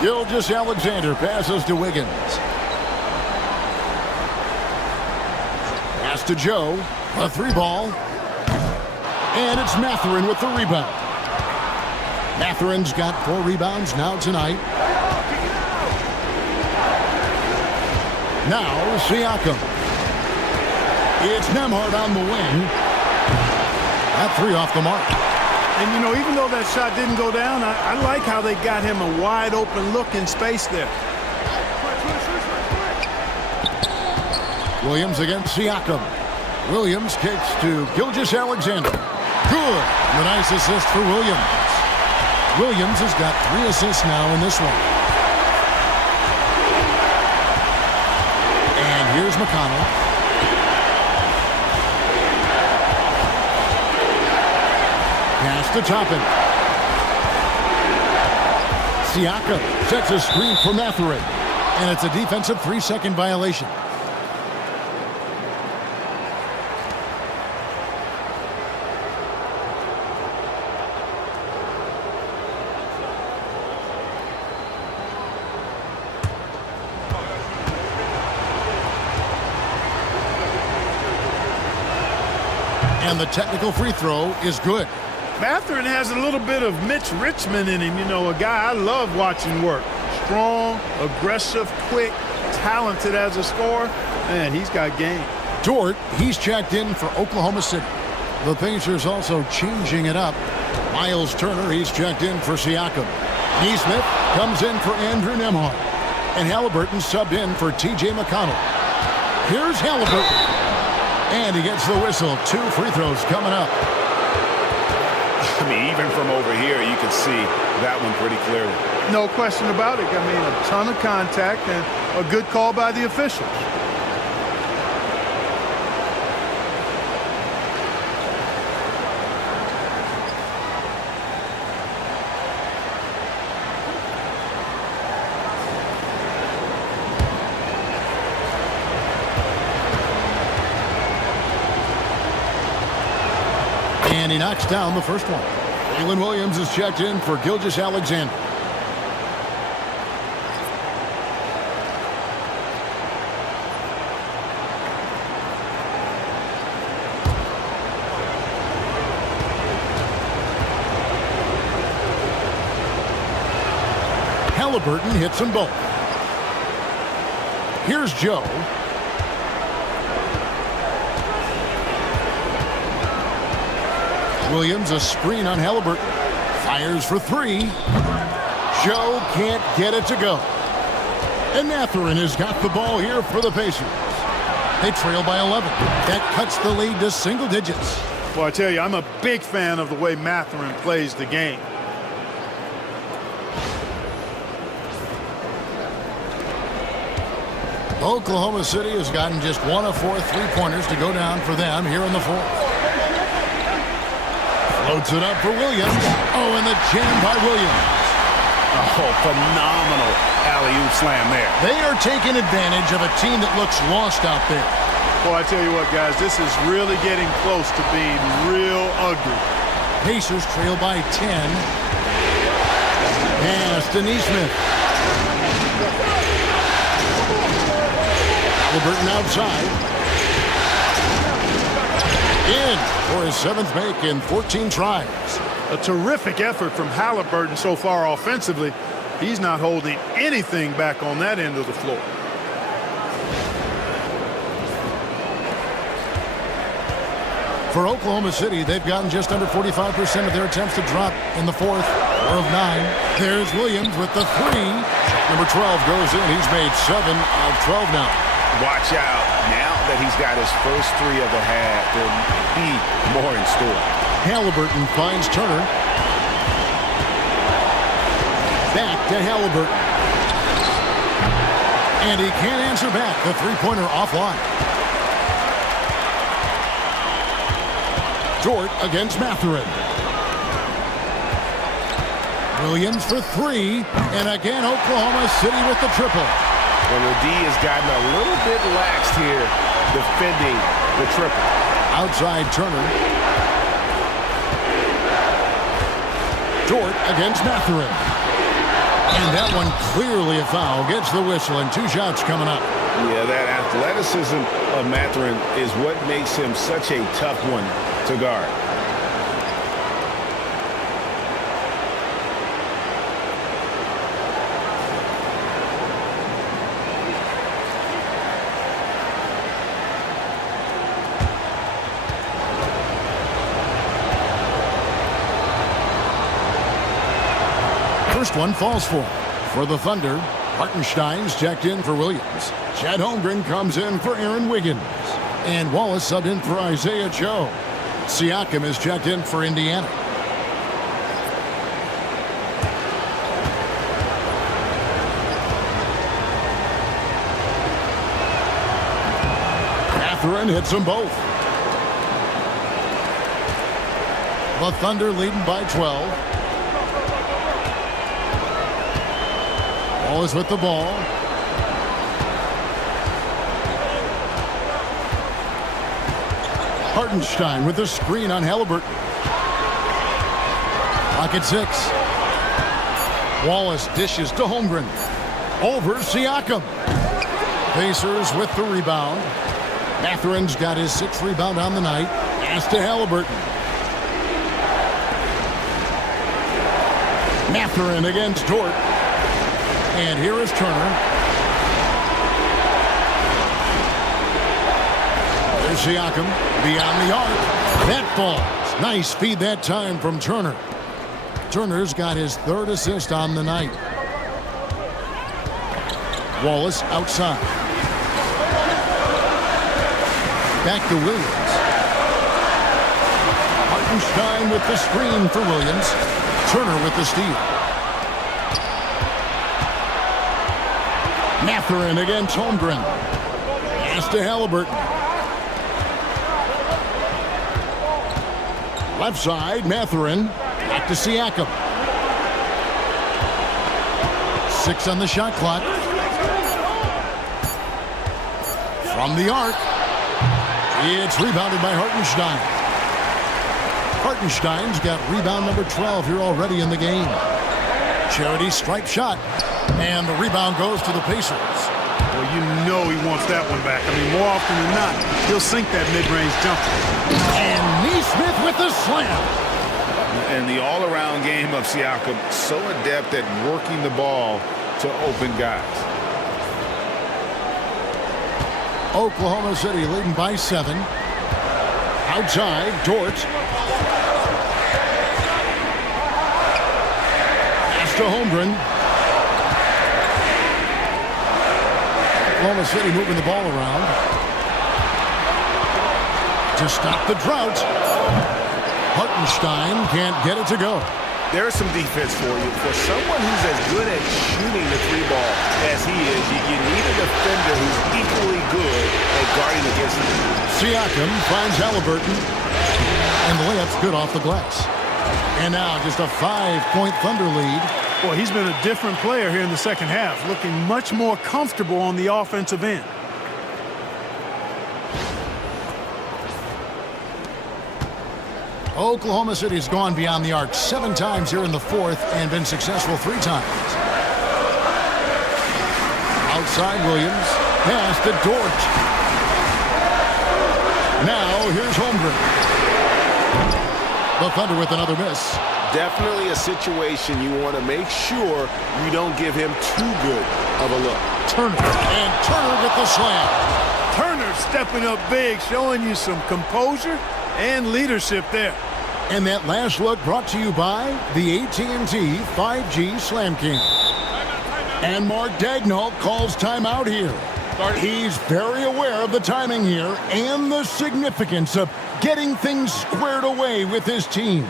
Gilgeous-Alexander passes to Wiggins. Pass to Joe. A 3-ball. And it's Mathurin with the rebound. Mathurin's got 4 rebounds now tonight. Now Siakam. It's Nembhard on the wing. That 3 off the mark. And, you know, even though that shot didn't go down, I like how they got him a wide open look in space there. Williams against Siakam. Williams kicks to Gilgeous-Alexander. Good. The nice assist for Williams. Williams has got 3 assists now in this one. Here's McConnell. Pass to Toppin. Siakam sets a screen for Mathurin. And it's a defensive 3-second violation. And the technical free throw is good. Mathurin has a little bit of Mitch Richmond in him. You know, a guy I love watching work. Strong, aggressive, quick, talented as a scorer. Man, he's got game. Dort, he's checked in for Oklahoma City. The Pacers also changing it up. Miles Turner, he's checked in for Siakam. Neesmith comes in for Andrew Nembhard. And Halliburton subbed in for T.J. McConnell. Here's Halliburton. And he gets the whistle. 2 free throws coming up. I mean, even from over here, you can see that one pretty clearly. No question about it. I mean, a ton of contact and a good call by the officials. And he knocks down the first one. Jalen Williams is checked in for Gilgeous-Alexander. Halliburton hits them both. Here's Joe. Williams, a screen on Halliburton. Fires for three. Joe can't get it to go. And Mathurin has got the ball here for the Pacers. They trail by 11. That cuts the lead to single digits. Well, I tell you, I'm a big fan of the way Mathurin plays the game. Oklahoma City has gotten just 1 of 4 three-pointers to go down for them here in the fourth. Floats it up for Williams. Oh, and the jam by Williams. Oh, phenomenal alley-oop slam there. They are taking advantage of a team that looks lost out there. Well, I tell you what, guys, this is really getting close to being real ugly. Pacers trail by 10. Pass to Neesmith. Halliburton outside. In for his 7th make in 14 tries. A terrific effort from Halliburton so far offensively. He's not holding anything back on that end of the floor. For Oklahoma City, they've gotten just under 45% of their attempts to drop in the fourth. 4 of 9. There's Williams with the 3. Number 12 goes in. He's made 7 of 12 now. Watch out. Now that he's got his first 3 of the half, there may be more in store. Halliburton finds Turner. Back to Halliburton. And he can't answer back. The three-pointer offline. Dort against Mathurin. Williams for 3. And again, Oklahoma City with the triple. Well, the D has gotten a little bit lax here defending the triple. Outside Turner. Dort against Mathurin. And that one clearly a foul. Gets the whistle and 2 shots coming up. Yeah, that athleticism of Mathurin is what makes him such a tough one to guard. First one falls for the Thunder. Hartenstein's checked in for Williams. Chad Holmgren comes in for Aaron Wiggins. And Wallace subbed in for Isaiah Joe. Siakam is checked in for Indiana. Mathurin hits them both. The Thunder leading by 12. Wallace with the ball. Hartenstein with the screen on Halliburton. Clock at 6. Wallace dishes to Holmgren. Over Siakam. Pacers with the rebound. Mathurin's got his 6th rebound on the night. Pass to Halliburton. Mathurin against Dort. And here is Turner. There's Siakam beyond the arc. That falls. Nice feed that time from Turner. Turner's got his 3rd assist on the night. Wallace outside. Back to Williams. Hartenstein with the screen for Williams. Turner with the steal. Mathurin against Holmgren. Pass to Halliburton. Left side, Mathurin. Back to Siakam. 6 on the shot clock. From the arc. It's rebounded by Hartenstein. Hartenstein's got rebound number 12 here already in the game. Charity stripe shot. And the rebound goes to the Pacers. Well, you know he wants that one back. I mean, more often than not, he'll sink that mid-range jumper. And Neesmith with the slam. And the all-around game of Siakam, so adept at working the ball to open guys. Oklahoma City leading by 7. Outside, Dort. to Holmgren. Oklahoma City moving the ball around to stop the drought. Hartenstein can't get it to go. There's some defense for you. For someone who's as good at shooting the three ball as he is, you need a defender who's equally good at guarding against him. Siakam finds Halliburton, and the layup's good off the glass. And now just a 5-point Thunder lead. Boy, he's been a different player here in the second half, looking much more comfortable on the offensive end. Oklahoma City's gone beyond the arc 7 times here in the fourth and been successful 3 times. Outside Williams, pass to Dort. Now here's Holmgren. The Thunder with another miss. Definitely a situation you want to make sure you don't give him too good of a look. Turner, and Turner with the slam. Turner stepping up big, showing you some composure and leadership there. And that last look brought to you by the AT&T 5G Slam King. And Mark Daigneault calls timeout here. He's very aware of the timing here and the significance of getting things squared away with his team.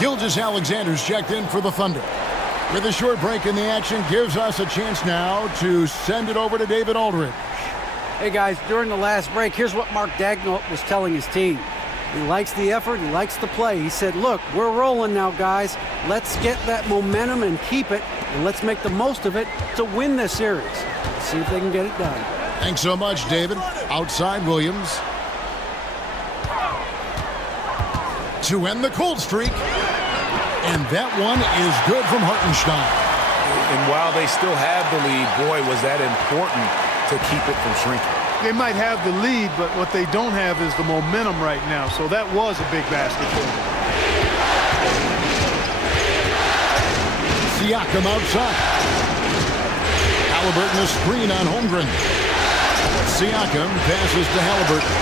Gilgeous-Alexander's checked in for the Thunder. With a short break in the action, gives us a chance now to send it over to David Aldridge. Hey guys, during the last break, here's what Mark Daigneault was telling his team. He likes the effort, he likes the play. He said, look, we're rolling now, guys. Let's get that momentum and keep it, and let's make the most of it to win this series. Let's see if they can get it done. Thanks so much, David. Outside Williams. To end the cold streak. And that one is good from Hartenstein. And while they still have the lead, boy, was that important to keep it from shrinking. They might have the lead, but what they don't have is the momentum right now. So that was a big basket for them. Siakam outside. Halliburton a screen on Holmgren. Siakam passes to Halliburton.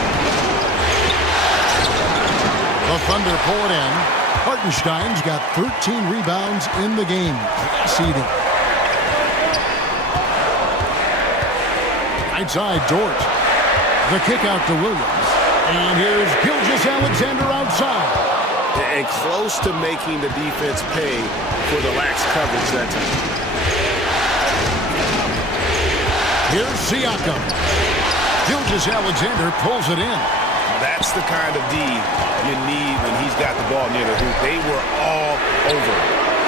The Thunder pull it in. Hartenstein's got 13 rebounds in the game. Seeding. Right side, Dort. The kick out to Williams. And here's Gilgeous-Alexander outside. And close to making the defense pay for the lax coverage that time. Here's Siakam. Gilgeous-Alexander pulls it in. That's the kind of D you need when he's got the ball near the hoop. They were all over.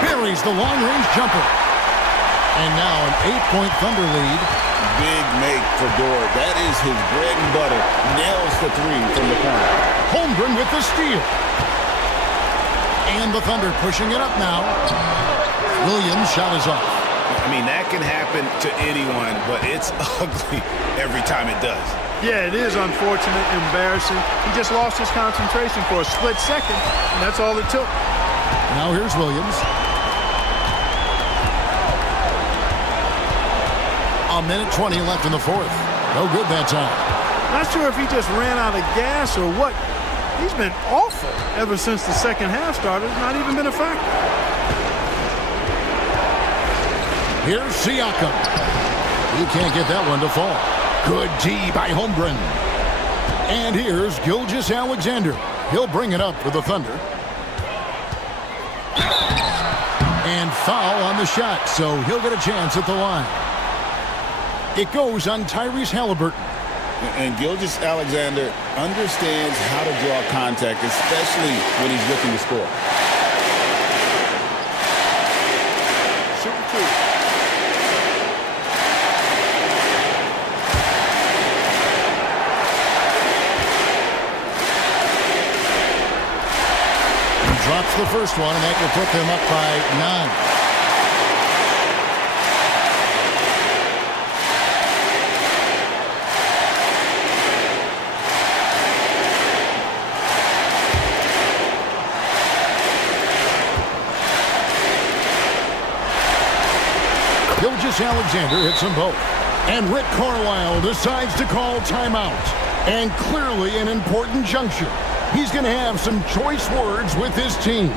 Buries the long-range jumper. And now an 8-point Thunder lead. Big make for Dort. That is his bread and butter. Nails the three from the corner. Holmgren with the steal. And the Thunder pushing it up now. Williams' shot is off. I mean, that can happen to anyone, but it's ugly every time it does. Yeah, it is unfortunate, embarrassing. He just lost his concentration for a split second, and that's all it took. Now here's Williams. A minute 20 left in the fourth. No good that time. Not sure if he just ran out of gas or what. He's been awful ever since the second half started. Not even been a factor. Here's Siakam. He can't get that one to fall. Good D by Holmgren. And here's Gilgeous-Alexander. He'll bring it up for the Thunder. And foul on the shot, so he'll get a chance at the line. It goes on Tyrese Halliburton. And Gilgeous-Alexander understands how to draw contact, especially when he's looking to score. Shooting two. He drops the first one, and that will put them up by 9. Gilgeous-Alexander hits them both. And Rick Carlisle decides to call timeout. And clearly an important juncture. He's going to have some choice words with his team.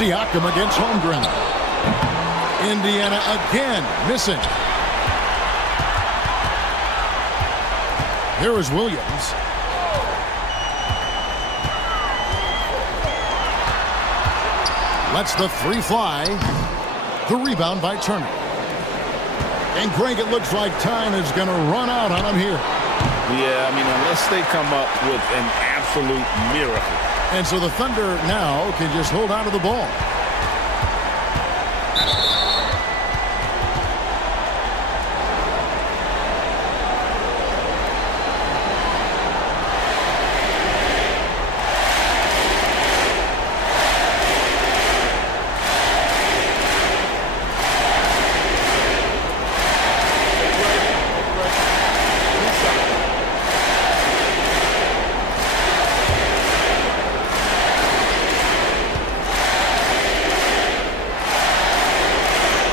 Siakam against Holmgren. Indiana again missing. Here is Williams. Lets the three fly. The rebound by Turner. And Greg, it looks like time is going to run out on him here. Yeah, I mean, unless they come up with an absolute miracle. And so the Thunder now can just hold on to the ball.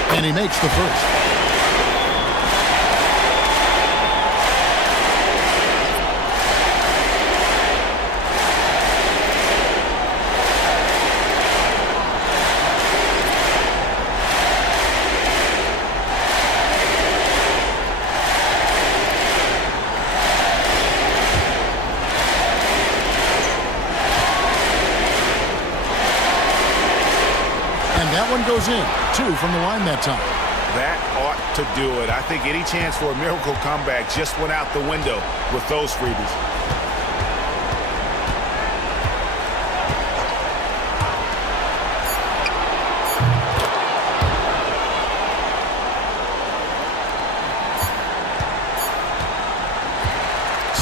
And he makes the first. And that one goes in. 2 from the line that time. That ought to do it. I think any chance for a miracle comeback just went out the window with those freebies.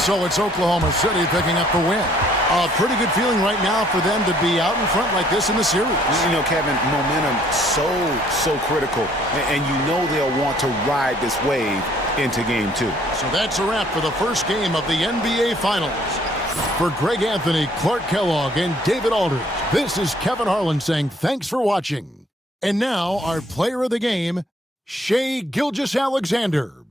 So it's Oklahoma City picking up the win. A pretty good feeling right now for them to be out in front like this in the series. You know, Kevin, momentum so critical. And you know they'll want to ride this wave into game 2. So that's a wrap for the first game of the NBA Finals. For Greg Anthony, Clark Kellogg, and David Aldridge, this is Kevin Harlan saying thanks for watching. And now our player of the game, Shai Gilgeous-Alexander.